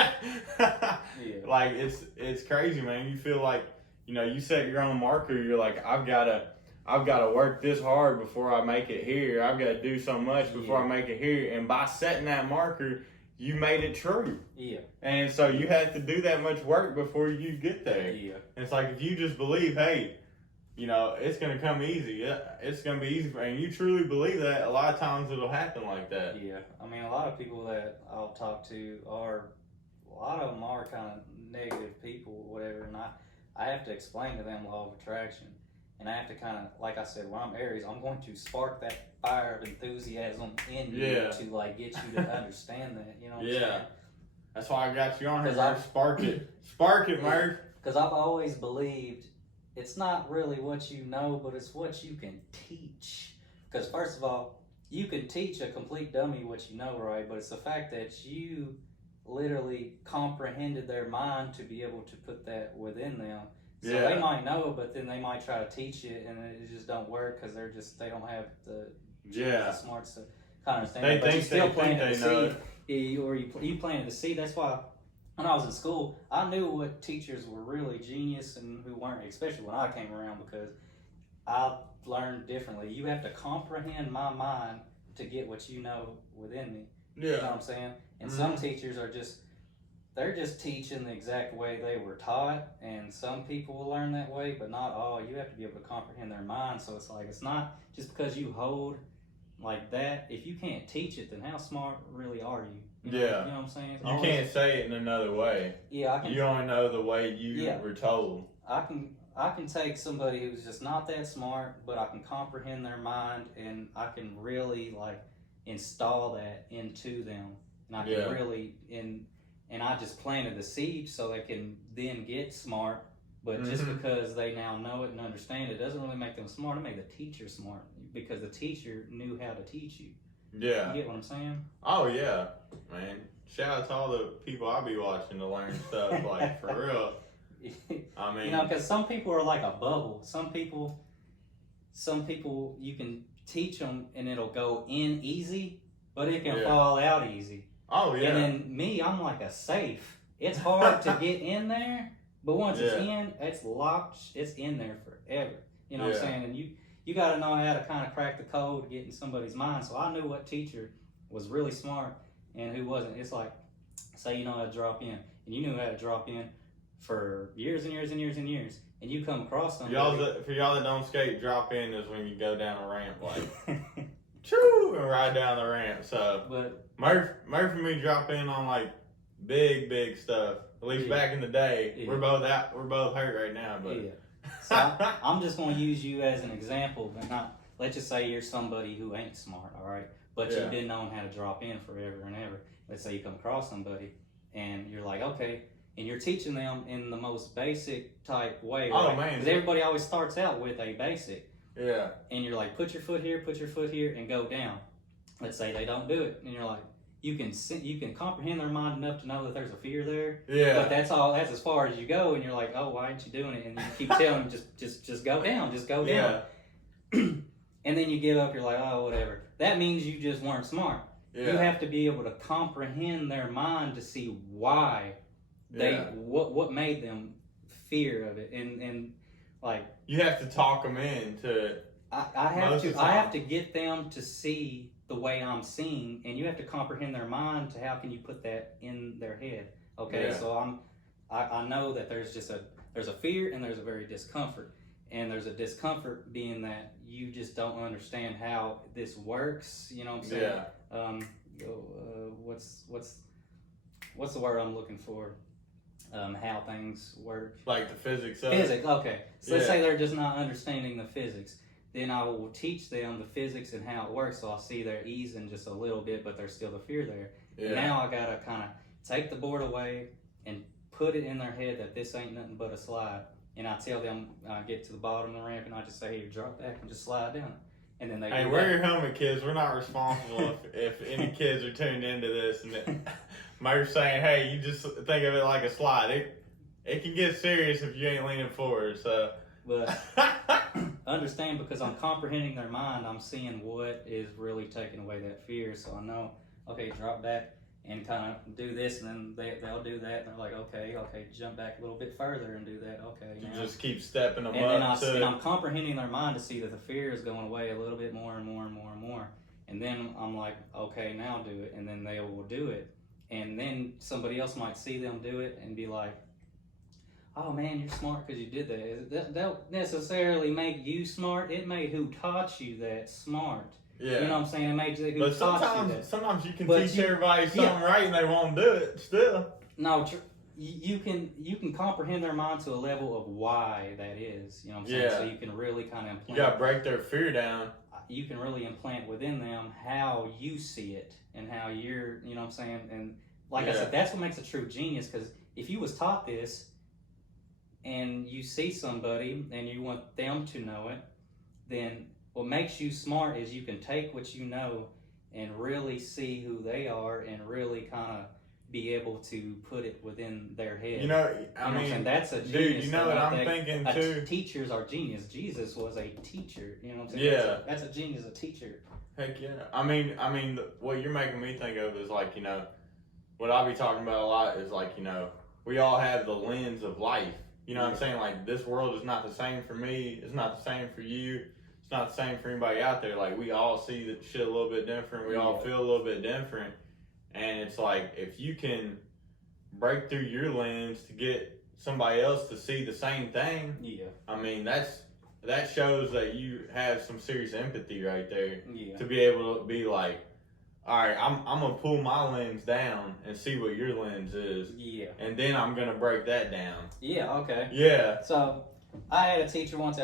like it's crazy, man. You feel like, you know, you set your own marker. You're like, I've got to work this hard before I make it here. I've got to do so much before I make it here. And by setting that marker, you made it true. Yeah. And so you have to do that much work before you get there. Yeah. And it's like, if you just believe, hey, you know, it's going to come easy. It's going to be easy. And you truly believe that, a lot of times it'll happen like that. Yeah. I mean, a lot of people that I'll talk to a lot of them are kind of negative people, whatever. And I have to explain to them law of attraction. And I have to kind of, like I said, when I'm Aries, I'm going to spark that fire of enthusiasm in you to, like, get you to understand that. You know what I'm saying? That's why I got you on here, Murph. Spark it, Murph. Because I've always believed it's not really what you know, but it's what you can teach. Because first of all, you can teach a complete dummy what you know, right? But it's the fact that you literally comprehended their mind to be able to put that within them. So they might know, but then they might try to teach it, and it just don't work because they don't have the smarts to kind of understand. But you still planted the seed, or you planted the seed. That's why when I was in school, I knew what teachers were really genius and who weren't, especially when I came around, because I learned differently. You have to comprehend my mind to get what you know within me. Yeah. You know what I'm saying? And some teachers are they're just teaching the exact way they were taught, and some people will learn that way, but not all. You have to be able to comprehend their mind. So it's like, it's not just because you hold like that. If you can't teach it, then how smart really are you? You know what I'm saying? You can't say it in another way. Yeah, you only know the way you were told. I can take somebody who's just not that smart, but I can comprehend their mind, and I can really, like, install that into them, and I can really and I just planted the seed so they can then get smart. But just because they now know it and understand it doesn't really make them smart. It made the teacher smart, because the teacher knew how to teach you. Yeah. You get what I'm saying? Oh, yeah, man. Shout out to all the people I be watching to learn stuff, like, for real. I mean, you know, because some people are like a bubble. Some people you can teach them and it'll go in easy, but it can fall out easy. Oh, yeah. And then me, I'm like a safe. It's hard to get in there, but once it's in, it's locked. It's in there forever. You know what I'm saying? And you got to know how to kind of crack the code to get in somebody's mind. So I knew what teacher was really smart and who wasn't. It's like, say you know how to drop in, and you knew how to drop in for years and years and years and years, and you come across somebody. For y'all that don't skate, drop in is when you go down a ramp, like, choo, and ride down the ramp. So, but Murph and me drop in on, like, big stuff. At least back in the day. We're both hurt right now, but so I'm just going to use you as an example, but not. Let's just say you're somebody who ain't smart, all right, but you've been known how to drop in forever and ever. Let's say you come across somebody, and you're like, okay, and you're teaching them in the most basic type way, right? Oh, man. Because everybody always starts out with a basic. Yeah. And you're like, put your foot here, and go down. Let's say they don't do it, and you're like, you can comprehend their mind enough to know that there's a fear there. Yeah. But that's as far as you go, and you're like, oh, why aren't you doing it? And you keep telling them, just go down, just go down. And then you give up. You're like, oh, whatever. That means you just weren't smart. You have to be able to comprehend their mind to see why what made them fear of it, and like you have to talk them into. I have to get them to see the way I'm seeing, and you have to comprehend their mind. To how can you put that in their head? Okay, so I know that there's a fear and there's a very discomfort, and there's a discomfort being that you just don't understand how this works. You know what I'm saying? What's the word I'm looking for? How things work. Like the physics of Physics, okay. So let's say they're just not understanding the physics. Then I will teach them the physics and how it works, so I'll see they're easing just a little bit, but there's still the fear there. And now I gotta kind of take the board away and put it in their head that this ain't nothing but a slide. And I tell them, I get to the bottom of the ramp and I just say, here, drop back and just slide down. And then they Hey, wear your helmet, kids. We're not responsible if any kids are tuned into this and Murph's saying, hey, you just think of it like a slide. It can get serious if you ain't leaning forward, so. But understand, because I'm comprehending their mind, I'm seeing what is really taking away that fear. So I know, okay, drop back and kind of do this, and then they'll do that. And they're like, okay, jump back a little bit further and do that. Okay, you just keep stepping them and up. And I'm comprehending their mind to see that the fear is going away a little bit more and more and more and more. And then I'm like, okay, now do it. And then they will do it. And then somebody else might see them do it and be like, oh man, you're smart because you did that. That don't necessarily make you smart. It made who taught you that smart. Yeah. You know what I'm saying? It made you who taught you that. Sometimes you can teach everybody something right and they won't do it still. No, you can comprehend their mind to a level of why that is. You know what I'm saying? So you can really kind of implant. You got to break their fear down. You can really implant within them how you see it and how you're, you know what I'm saying? And like I said, that's what makes a true genius, because if you was taught this and you see somebody and you want them to know it, then what makes you smart is you can take what you know and really see who they are and really kind of be able to put it within their head. You know, I mean, that's a genius. Dude, you know what I'm thinking too? Teachers are genius. Jesus was a teacher. You know what I'm saying? Yeah. That's a genius, a teacher. Heck yeah. I mean, what you're making me think of is like, you know, what I be talking about a lot is like, you know, we all have the lens of life. You know what I'm saying? Like, this world is not the same for me. It's not the same for you. It's not the same for anybody out there. Like, we all see the shit a little bit different. We all feel a little bit different. And it's like, if you can break through your lens to get somebody else to see the same thing, I mean, that shows that you have some serious empathy right there. To be able to be like, all right, I'm gonna pull my lens down and see what your lens is. And then I'm gonna break that down. So I had a teacher once.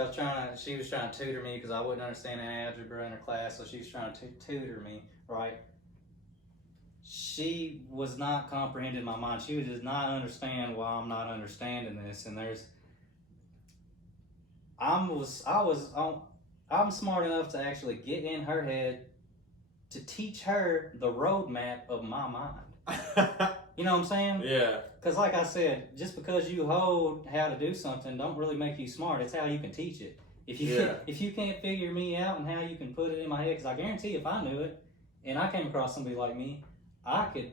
She was trying to tutor me because I wouldn't understand algebra in her class, so she was trying to tutor me, right? She was not comprehending my mind. She does not understand why I'm not understanding this. And I'm smart enough to actually get in her head to teach her the roadmap of my mind. You know what I'm saying? Yeah. Because like I said, just because you hold how to do something don't really make you smart. It's how you can teach it. If you can't figure me out and how you can put it in my head, because I guarantee if I knew it and I came across somebody like me, I could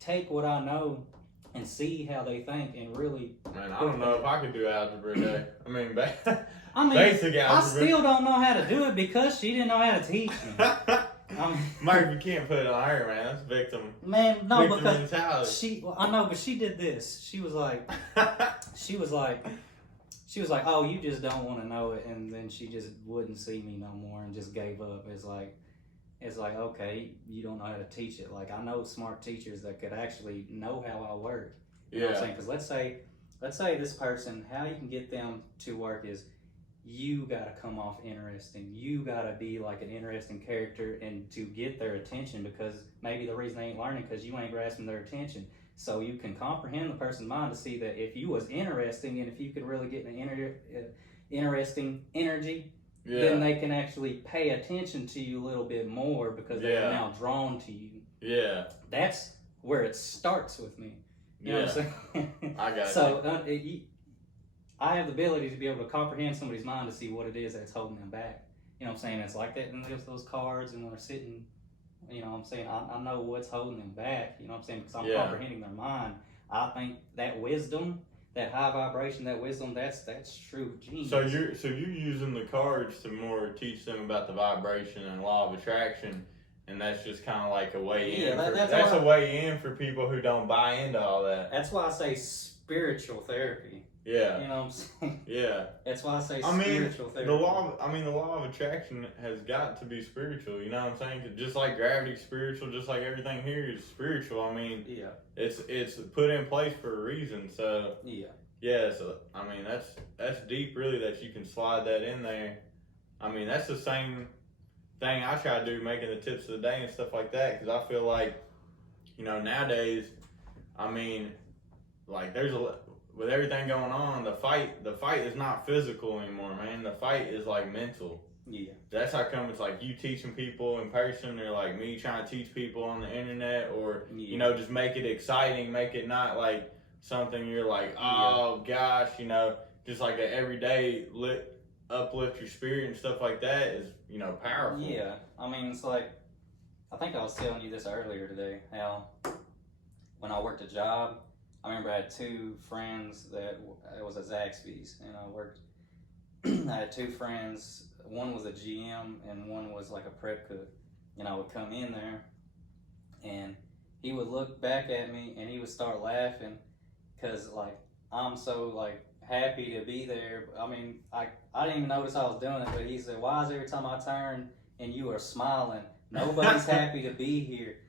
take what I know and see how they think and really. Man, I don't know if I could do algebra today. I mean, basic algebra. I still don't know how to do it because she didn't know how to teach me. Mark, you can't put it on her, man. That's victim. Man, no, victim because mentality. I know, but she did this. She was like, oh, you just don't want to know it, and then she just wouldn't see me no more and just gave up. It's like, okay, you don't know how to teach it. Like, I know smart teachers that could actually know how I work. You know what I'm saying? Because let's say this person, how you can get them to work is you got to come off interesting. You got to be like an interesting character and to get their attention, because maybe the reason they ain't learning because you ain't grasping their attention. So you can comprehend the person's mind to see that if you was interesting and if you could really get an interesting energy, then they can actually pay attention to you a little bit more because they're now drawn to you. Yeah. That's where it starts with me. You know what I'm saying? I got so, I have the ability to be able to comprehend somebody's mind to see what it is that's holding them back. You know what I'm saying? It's like that in those cards and when they're sitting You know what I'm saying? I know what's holding them back. You know what I'm saying? Because I'm Yeah. comprehending their mind. I think that wisdom, that high vibration, that wisdom, that's true genius. So you're using the cards to more teach them about the vibration and law of attraction, and that's just kind of like a way in. That's a way in for people who don't buy into all that. That's why I say spiritual therapy. Yeah. You know what I'm saying? Yeah. That's why I say spiritual therapy. The law of attraction has got to be spiritual. You know what I'm saying? 'Cause just like gravity's spiritual, just like everything here is spiritual. I mean, yeah, it's put in place for a reason. So yeah. So I mean, that's deep, really, that you can slide that in there. I mean, that's the same thing I try to do, making the tips of the day and stuff like that. Because I feel like, you know, nowadays, I mean, like with everything going on, the fight is not physical anymore, man. The fight is like mental. Yeah. That's how come it's like you teaching people in person, or like me trying to teach people on the internet, or you know, just make it exciting, make it not like something you're like, oh gosh, you know, just like an everyday uplift your spirit and stuff like that is, you know, powerful. Yeah. I mean, it's like, I think I was telling you this earlier today, how when I worked a job, I remember I had two friends that it was at Zaxby's, and I had two friends. One was a GM and one was like a prep cook. And I would come in there, and he would look back at me and he would start laughing, because like I'm so like happy to be there. I mean, I didn't even notice I was doing it, but he said, "Why is every time I turn and you are smiling? Nobody's happy to be here.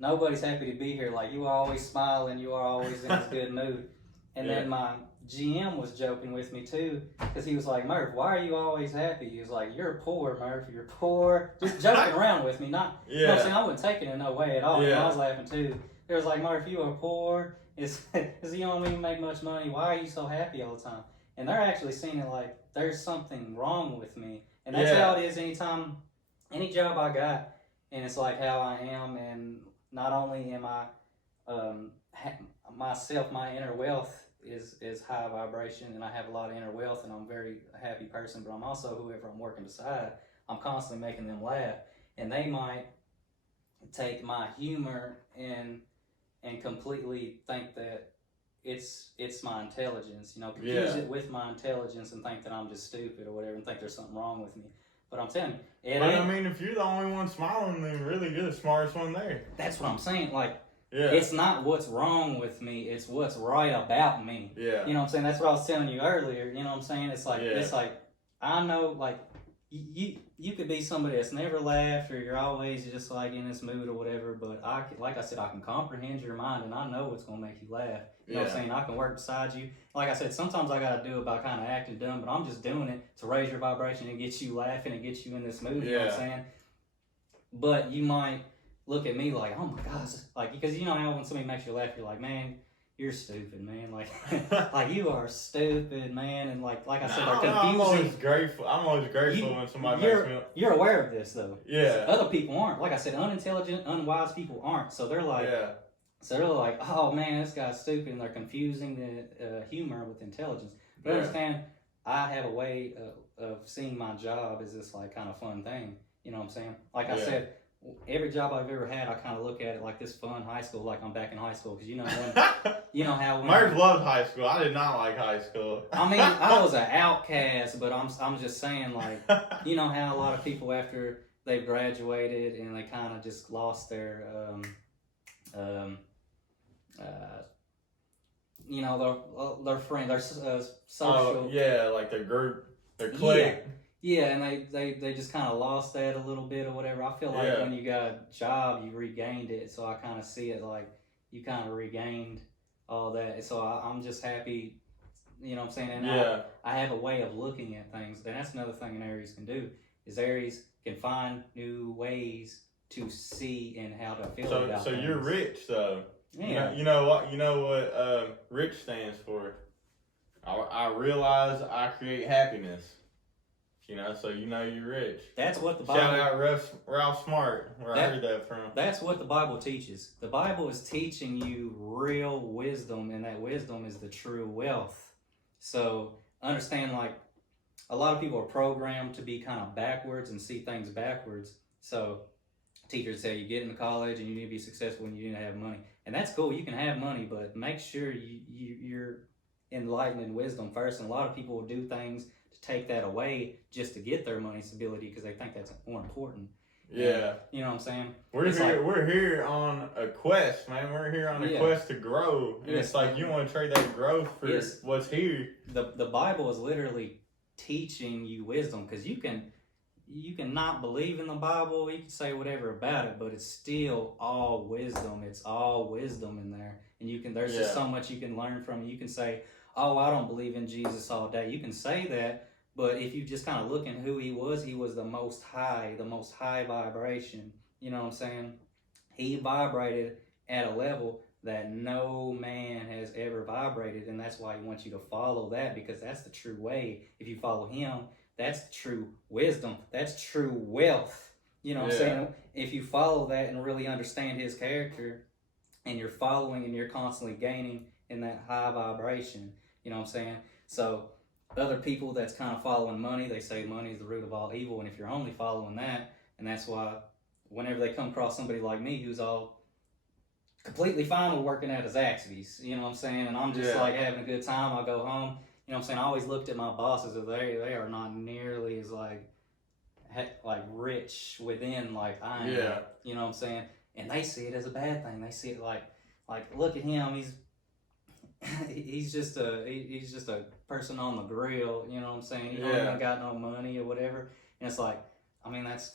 Nobody's happy to be here. Like, you are always smiling. You are always in this good mood." And then my GM was joking with me too, because he was like, "Murph, why are you always happy?" He was like, "You're poor, Murph. You're poor." Just joking around with me. Not, you know what I'm saying? I wouldn't take it in no way at all. Yeah. I was laughing too. He was like, "Murph, you are poor. Is you don't even make much money. Why are you so happy all the time?" And they're actually seeing it like there's something wrong with me. And that's how it is anytime, any job I got, and it's like how I am. And not only am I myself, my inner wealth is high vibration, and I have a lot of inner wealth, and I'm a very happy person, but I'm also, whoever I'm working beside, I'm constantly making them laugh. And they might take my humor and completely think that it's my intelligence, you know, confuse it with my intelligence and think that I'm just stupid or whatever, and think there's something wrong with me. But I'm telling you, I mean, if you're the only one smiling, then really you're the smartest one there. That's what I'm saying. Like, it's not what's wrong with me, it's what's right about me. Yeah. You know what I'm saying? That's what I was telling you earlier. You know what I'm saying? It's like, it's like, I know, like, you could be somebody that's never laughed, or you're always just like in this mood or whatever, but like I said, I can comprehend your mind, and I know what's going to make you laugh. You know what I'm saying? I can work beside you. Like I said, sometimes I got to do it by kind of acting dumb, but I'm just doing it to raise your vibration and get you laughing and get you in this mood. You know what I'm saying? But you might look at me like, oh my gosh, like, because you know how when somebody makes you laugh, you're like, man, you're stupid, man. Like, like, you are stupid, man. And like I said, they're confusing. I'm always grateful when somebody makes me. You're aware of this though. Yeah. Other people aren't. Like I said, unintelligent, unwise people aren't. So they're like, oh man, this guy's stupid, and they're confusing the humor with intelligence. But understand, I have a way of seeing my job as this like kind of fun thing. You know what I'm saying? Like I said, every job I've ever had, I kind of look at it like this fun high school, like I'm back in high school. Because you know when, you know how when Murph loved high school. I did not like high school. I mean, I was an outcast, but I'm just saying, like, you know how a lot of people after they've graduated and they kind of just lost their you know, their friend, their social. Like their group, their clique. Yeah, and they just kind of lost that a little bit or whatever. I feel like when you got a job, you regained it. So I kind of see it like you kind of regained all that. So I'm just happy, you know what I'm saying? And I have a way of looking at things. And that's another thing an Aries can do, is Aries can find new ways to see and how to feel about things. So you're rich, though. Yeah. You know what rich stands for? I realize I create happiness. You know, so you know you're rich. That's what the Bible... Shout out Ralph Smart, where I heard that from. That's what the Bible teaches. The Bible is teaching you real wisdom, and that wisdom is the true wealth. So understand, like, a lot of people are programmed to be kind of backwards and see things backwards. So Teachers tell you get into college and you need to be successful and you need to have money, and that's cool. You can have money, but make sure you're enlightened in wisdom first. And a lot of people will do things to take that away just to get their money stability because they think that's more important. Yeah. And, you know what I'm saying? We're here on a quest, man. We're here on a quest to grow. And it's like you want to trade that growth for what's here. The Bible is literally teaching you wisdom, because you can not believe in the Bible, you can say whatever about it, but it's still all wisdom. It's all wisdom in there. And there's just so much you can learn from it. You can say, oh, I don't believe in Jesus all day. You can say that, but if you just kind of look at who he was the most high vibration. You know what I'm saying? He vibrated at a level that no man has ever vibrated, and that's why he wants you to follow that, because that's the true way. If you follow him, that's true wisdom. That's true wealth. You know what I'm saying? If you follow that and really understand his character, and you're following and you're constantly gaining in that high vibration, you know what I'm saying? So other people that's kind of following money, they say money is the root of all evil. And if you're only following that, and that's why whenever they come across somebody like me who's all completely fine with working at his Zaxby's, you know what I'm saying? And I'm just like having a good time. I go home. You know what I'm saying? I always looked at my bosses, and they are not nearly as like rich within like I am. Yeah. You know what I'm saying? And they see it as a bad thing. They see it like look at him. He's just a person on the grill. You know what I'm saying? He don't even got no money or whatever. And it's like, I mean, that's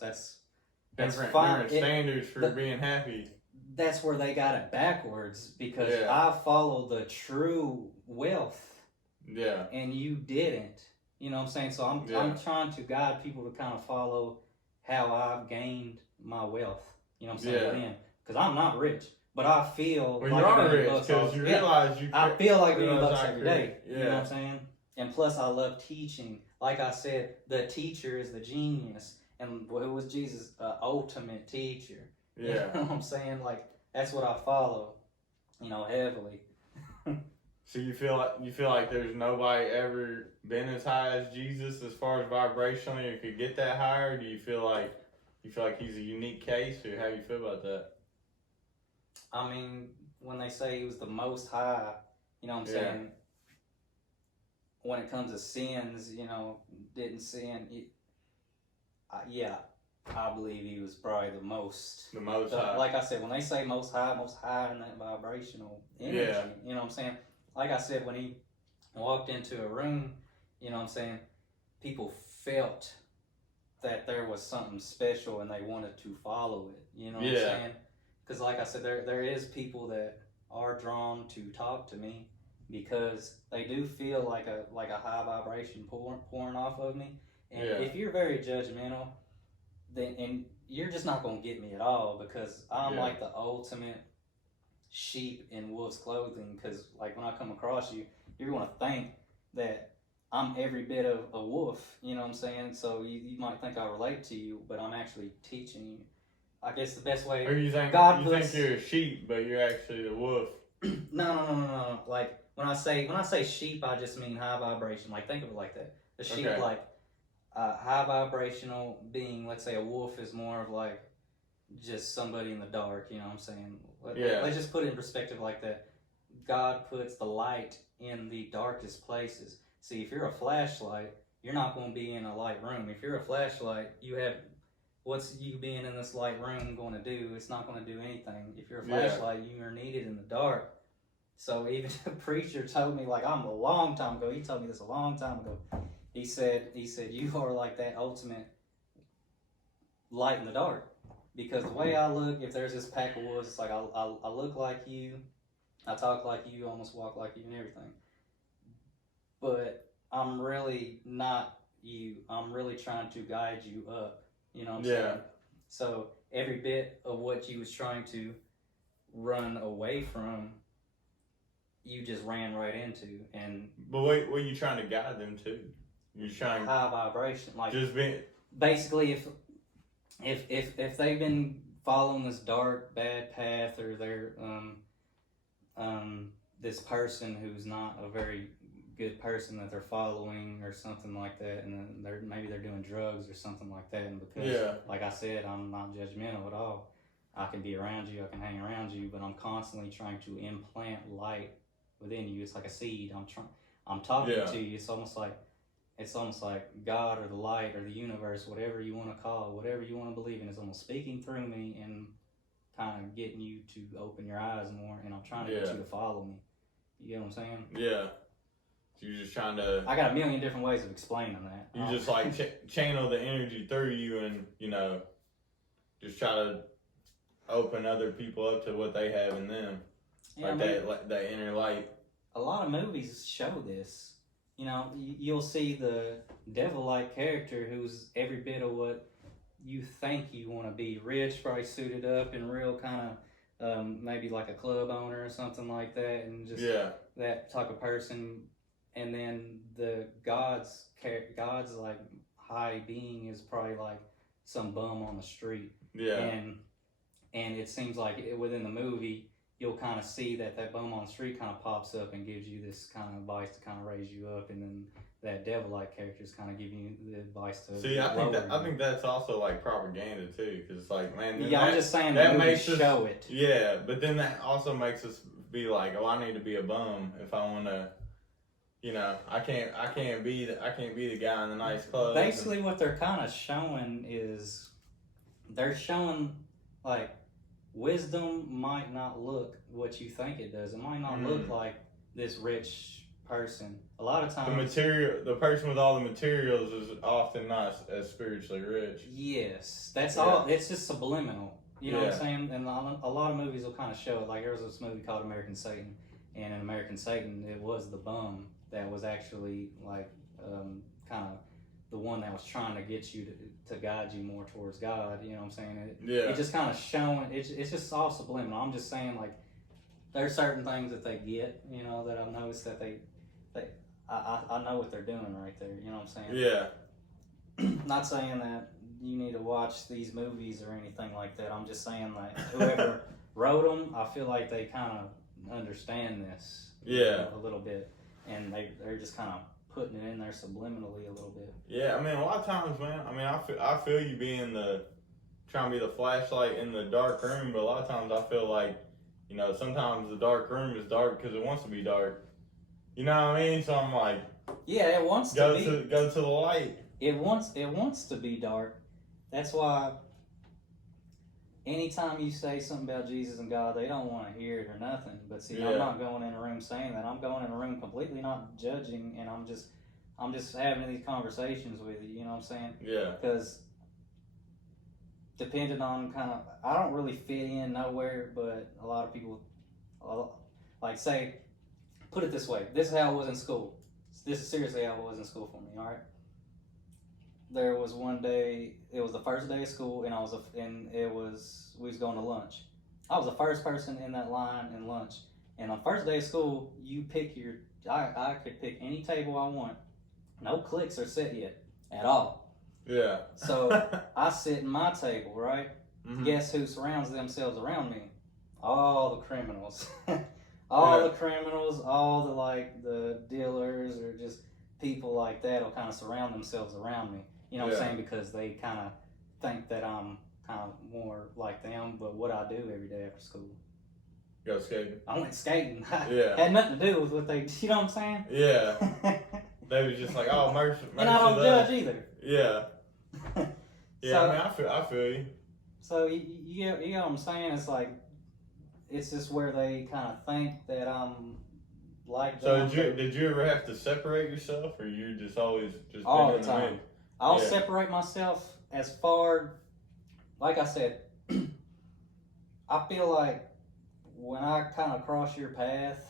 different standards for being happy. That's where they got it backwards, because I followed the true wealth. Yeah. And you didn't. You know what I'm saying? So I'm trying to guide people to kind of follow how I've gained my wealth. You know what I'm saying? Yeah. Because I'm not rich, but I feel like you are rich because you realize I feel like $1,000,000 every day. Yeah. You know what I'm saying? And plus, I love teaching. Like I said, the teacher is the genius, and it was Jesus, ultimate teacher. Yeah. You know what I'm saying? Like, that's what I follow. You know, heavily. So you feel like there's nobody ever been as high as Jesus as far as vibrationally, or could get that higher? Or do you feel like he's a unique case, or how do you feel about that? I mean, when they say he was the most high, you know what I'm saying? When it comes to sins, you know, didn't sin. I believe he was probably the most high. Like I said, when they say most high in that vibrational energy, you know what I'm saying? Like I said, when he walked into a room, you know what I'm saying, people felt that there was something special and they wanted to follow it. You know what I'm saying? Because like I said, there is people that are drawn to talk to me because they do feel like a high vibration pouring off of me. And if you're very judgmental, then you're just not going to get me at all, because I'm like the ultimate sheep in wolf's clothing. Because like when I come across you, you're going to think that I'm every bit of a wolf, you know what I'm saying? So you might think I relate to you, but I'm actually teaching you. I guess the best way. Or you think you're a sheep, but you're actually the wolf. No. Like when I say sheep, I just mean high vibration. Like think of it like that. The sheep, like high vibrational being. Let's say a wolf is more of like just somebody in the dark. You know what I'm saying? Let's just put it in perspective like that. God puts the light in the darkest places. See, if you're a flashlight, you're not going to be in a light room. If you're a flashlight, what's you being in this light room going to do? It's not going to do anything. If you're a flashlight, you are needed in the dark. So even a preacher told me, like, a long time ago, he told me this a long time ago. He said, you are like that ultimate light in the dark. Because the way I look, if there's this pack of wolves, it's like I look like you, I talk like you, almost walk like you and everything. But I'm really not you. I'm really trying to guide you up. You know what I'm saying? So every bit of what you was trying to run away from, you just ran right into. But what are you trying to guide them to? You're trying high vibration, like just being. Basically, if they've been following this dark bad path, or they're this person who's not a very good person that they're following or something like that, and then maybe they're doing drugs or something like that. And because, like I said, I'm not judgmental at all. I can be around you, I can hang around you, but I'm constantly trying to implant light within you. It's like a seed. I'm talking to you. It's almost like God or the light or the universe, whatever you want to call it, whatever you want to believe in, is almost speaking through me and kind of getting you to open your eyes more. And I'm trying to get you to follow me. You know what I'm saying? Yeah. So you're just trying to. I got a million different ways of explaining that. You just like channel the energy through you, and just try to open other people up to what they have in them, that inner light. A lot of movies show this. You'll see the devil-like character who's every bit of what you think you want to be. Rich, probably suited up and real kind of maybe like a club owner or something like that, and just that type of person. And then the God's like high being is probably like some bum on the street. Yeah. And it seems like within the movie, you'll kind of see that bum on the street kind of pops up and gives you this kind of advice to kind of raise you up, and then that devil-like character is kind of giving you the advice to. See, I think that's also like propaganda too, because like, man. Yeah, I'm just saying that movies show it. Yeah, but then that also makes us be like, oh, I need to be a bum if I want to. I can't be the guy in the nice clothes. Basically, what they're kind of showing is they're showing like wisdom might not look what you think it does. It might not look like this rich person. A lot of times, the person with all the materials is often not as spiritually rich. Yes, that's all. It's just subliminal. You know what I'm saying? And a lot of movies will kind of show it. Like there was this movie called American Satan, and in American Satan, it was the bum that was actually like kind of the one that was trying to get you to guide you more towards God. You know what I'm saying? It just kind of showing. It's just all subliminal. I'm just saying like there's certain things that they get. That I've noticed that I know what they're doing right there. You know what I'm saying? Yeah. Not saying that you need to watch these movies or anything like that. I'm just saying like whoever wrote them, I feel like they kind of understand this. A little bit. And they're just kind of putting it in there subliminally a little bit. Yeah, I mean, a lot of times, man, I feel you being trying to be the flashlight in the dark room, but a lot of times I feel like, sometimes the dark room is dark because it wants to be dark. You know what I mean? So I'm like, yeah, it wants to go to the light. It wants to be dark. That's why anytime you say something about Jesus and God, they don't want to hear it or nothing. But see, I'm not going in a room saying that. I'm going in a room completely not judging, and I'm just having these conversations with you. You know what I'm saying? Yeah. Because depending on I don't really fit in nowhere, but a lot of people, like say, put it this way. This is how I was in school. This is seriously how it was in school for me. All right. There was one day. It was the first day of school, and we was going to lunch. I was the first person in that line in lunch. And on the first day of school, you pick I could pick any table I want. No cliques are set yet at all. Yeah. So I sit in my table, right? Mm-hmm. Guess who surrounds themselves around me? All the criminals. The criminals, all the dealers, or just people like that will kind of surround themselves around me. You know what I'm saying? Because they kind of think that I'm kind of more like them. But what I do every day after school? Go skating. I went skating. Had nothing to do with what they, you know what I'm saying? Yeah. They was just like, oh, mercy. And I don't judge either. Yeah. Yeah, so, I feel you. So, you know what I'm saying? It's like, it's just where they kind of think that I'm like them. So, did you ever have to separate yourself, or you just always just all the time? I'll separate myself as far, like I said, I feel like when I kind of cross your path,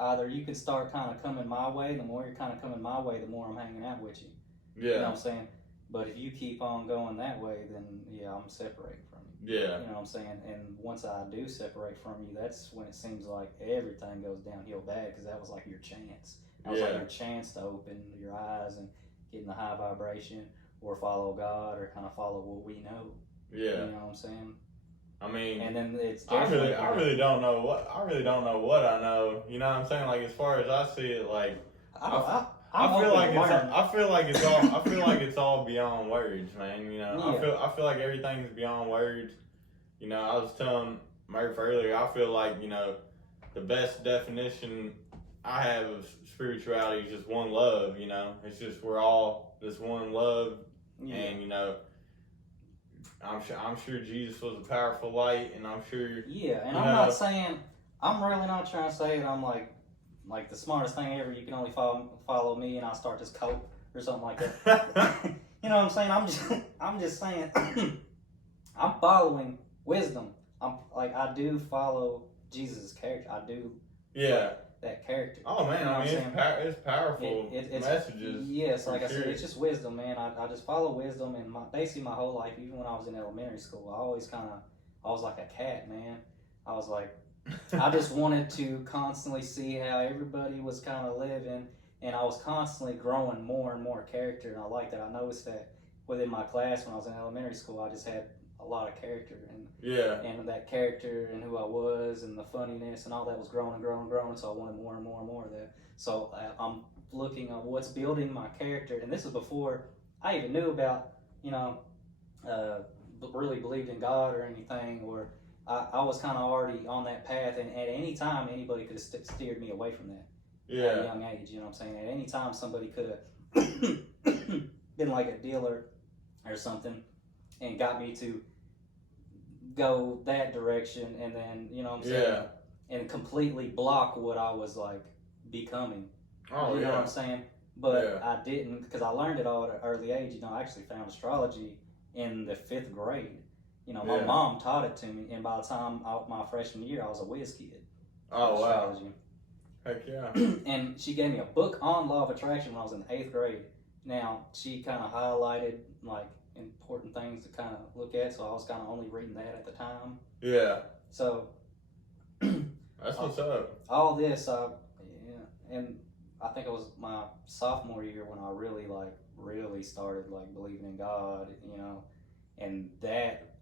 either you can start kind of coming my way. The more you're kind of coming my way, the more I'm hanging out with you. Yeah. You know what I'm saying? But if you keep on going that way, then I'm separating from you. Yeah. You know what I'm saying? And once I do separate from you, that's when it seems like everything goes downhill bad, because that was like your chance. That was like your chance to open your eyes and get in the high vibration, or follow God, or kind of follow what we know. Yeah. You know what I'm saying? I mean, and then it's I really don't know what I know. You know what I'm saying? Like, as far as I see it, like, I'm feel open like to it's learn. I feel like it's all I feel like it's all beyond words, man. You know, Yeah. I feel like everything's beyond words. You know, I was telling Murph earlier, I feel like, you know, the best definition I have of spirituality is just one love, you know. It's just we're all this one love, Yeah. and you know, I'm sure Jesus was a powerful light, and I'm sure Yeah, and I'm not saying, I'm really not trying to say that I'm like the smartest thing ever. You can only follow me, and I'll start this cult or something like that. You know what I'm saying? I'm just saying, I'm following wisdom. I do follow Jesus' character. I do. Yeah. That character. Oh man, you know I mean, it's powerful it's messages. Yes, like I said, it's just wisdom, man. I just follow wisdom, and basically my whole life, even when I was in elementary school, I was like a cat, man. I was like, I just wanted to constantly see how everybody was kind of living, and I was constantly growing more and more character, and I like that. I noticed that within my class when I was in elementary school, I just had a lot of character, and that character and who I was and the funniness and all that was growing and growing and growing, so I wanted more and more and more of that. So I'm looking at what's building my character, and this is before I even knew about, you know, really believed in God or anything, or I was kind of already on that path, and at any time anybody could have steered me away from that at a young age, you know what I'm saying? At any time somebody could have been like a dealer or something and got me to go that direction, and then, you know what I'm saying, and completely block what I was like becoming. Oh, you know what I'm saying? But I didn't, because I learned it all at an early age. You know, I actually found astrology in the 5th grade. You know, my mom taught it to me, and by the time my freshman year, I was a whiz kid. Oh, astrology. Wow. Heck yeah. And she gave me a book on law of attraction when I was in the 8th grade. Now, she kind of highlighted like important things to kind of look at, so I was kind of only reading that at the time. Yeah. So that's what's up. All this, and I think it was my sophomore year when I really started like believing in God, you know, and that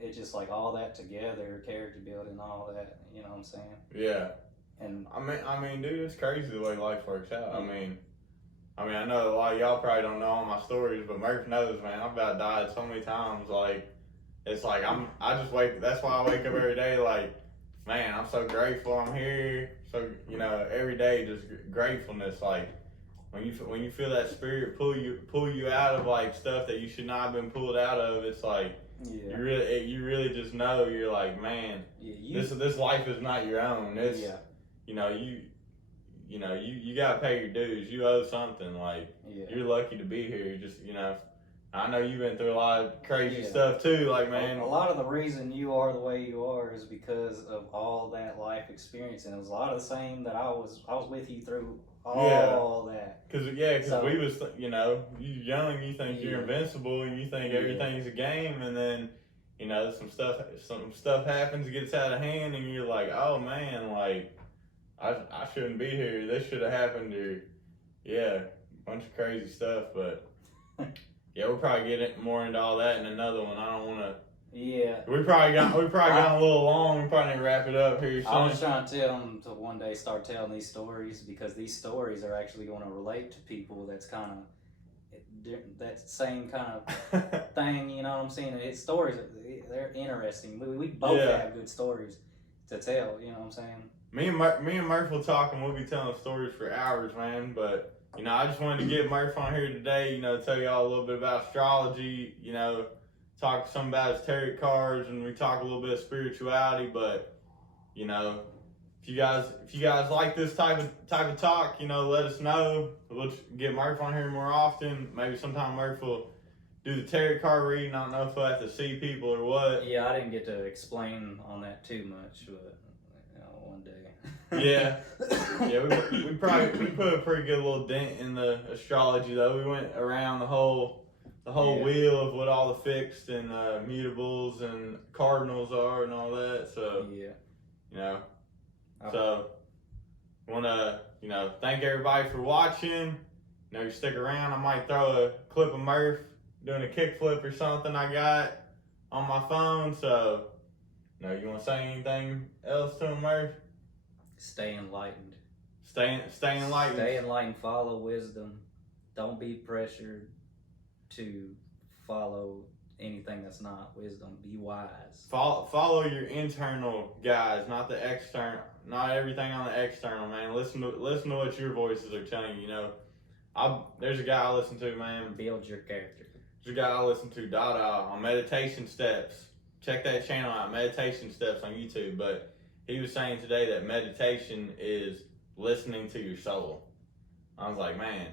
it's just like all that together, character building, all that, you know what I'm saying? Yeah. And I mean, dude, it's crazy the way life works out. Yeah. I mean, I know a lot of y'all probably don't know all my stories, but Murph knows, man. I've about died so many times. Like, it's like that's why I wake up every day like, man, I'm so grateful I'm here. So, you know, every day just gratefulness. Like, when you feel that spirit pull you out of like stuff that you should not have been pulled out of, it's like, you really just know, you're like, man, this life is not your own. It's, you know, you gotta pay your dues. You owe something. Like, you're lucky to be here. Just, you know, I know you've been through a lot of crazy stuff too. Like, man, a lot of the reason you are the way you are is because of all that life experience, and it was a lot of the same that I was with you through all that. Because we was, you know, you young, you think you're invincible, and you think everything's a game, and then, you know, some stuff happens, it gets out of hand, and you're like, oh man, like, I shouldn't be here. This should have happened, or a bunch of crazy stuff. But we'll probably get more into all that in another one. I don't want to. Yeah. We probably got a little long. We probably need to wrap it up here soon. I was trying to tell them to one day start telling these stories, because these stories are actually going to relate to people that's kind of that same kind of thing. You know what I'm saying? It's stories, they're interesting. We both have good stories to tell. You know what I'm saying? Me and Murph will talk, and we'll be telling stories for hours, man. But, you know, I just wanted to get Murph on here today, you know, tell y'all a little bit about astrology, you know, talk some about his tarot cards, and we talk a little bit of spirituality. But, you know, if you guys like this type of talk, you know, let us know. We'll get Murph on here more often. Maybe sometime Murph will do the tarot card reading. I don't know if we'll have to see people or what. Yeah, I didn't get to explain on that too much, but one day. we put a pretty good little dent in the astrology, though. We went around the whole wheel of what all the fixed and mutables and cardinals are and all that. So you know, so want to, you know, thank everybody for watching. You know, you stick around. I might throw a clip of Murph doing a kickflip or something I got on my phone. So, you know, you want to say anything else to him, Murph? Stay enlightened. Stay enlightened. Stay enlightened, follow wisdom. Don't be pressured to follow anything that's not wisdom. Be wise. Follow your internal guys, not the external. Not everything on the external, man. Listen to what your voices are telling you. You know, there's a guy I listen to, man. Build your character. There's a guy I listen to, Dada, on Meditation Steps. Check that channel out, Meditation Steps on YouTube. But he was saying today that meditation is listening to your soul. I was like, man,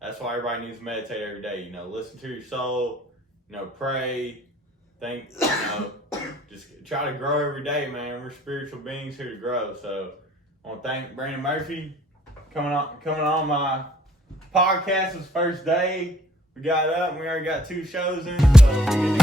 that's why everybody needs to meditate every day. You know, listen to your soul. You know, pray. Think. You know, just try to grow every day, man. We're spiritual beings here to grow. So, I want to thank Brandon Murphy coming on my podcast. This first day. We got up and we already got 2 shows in. So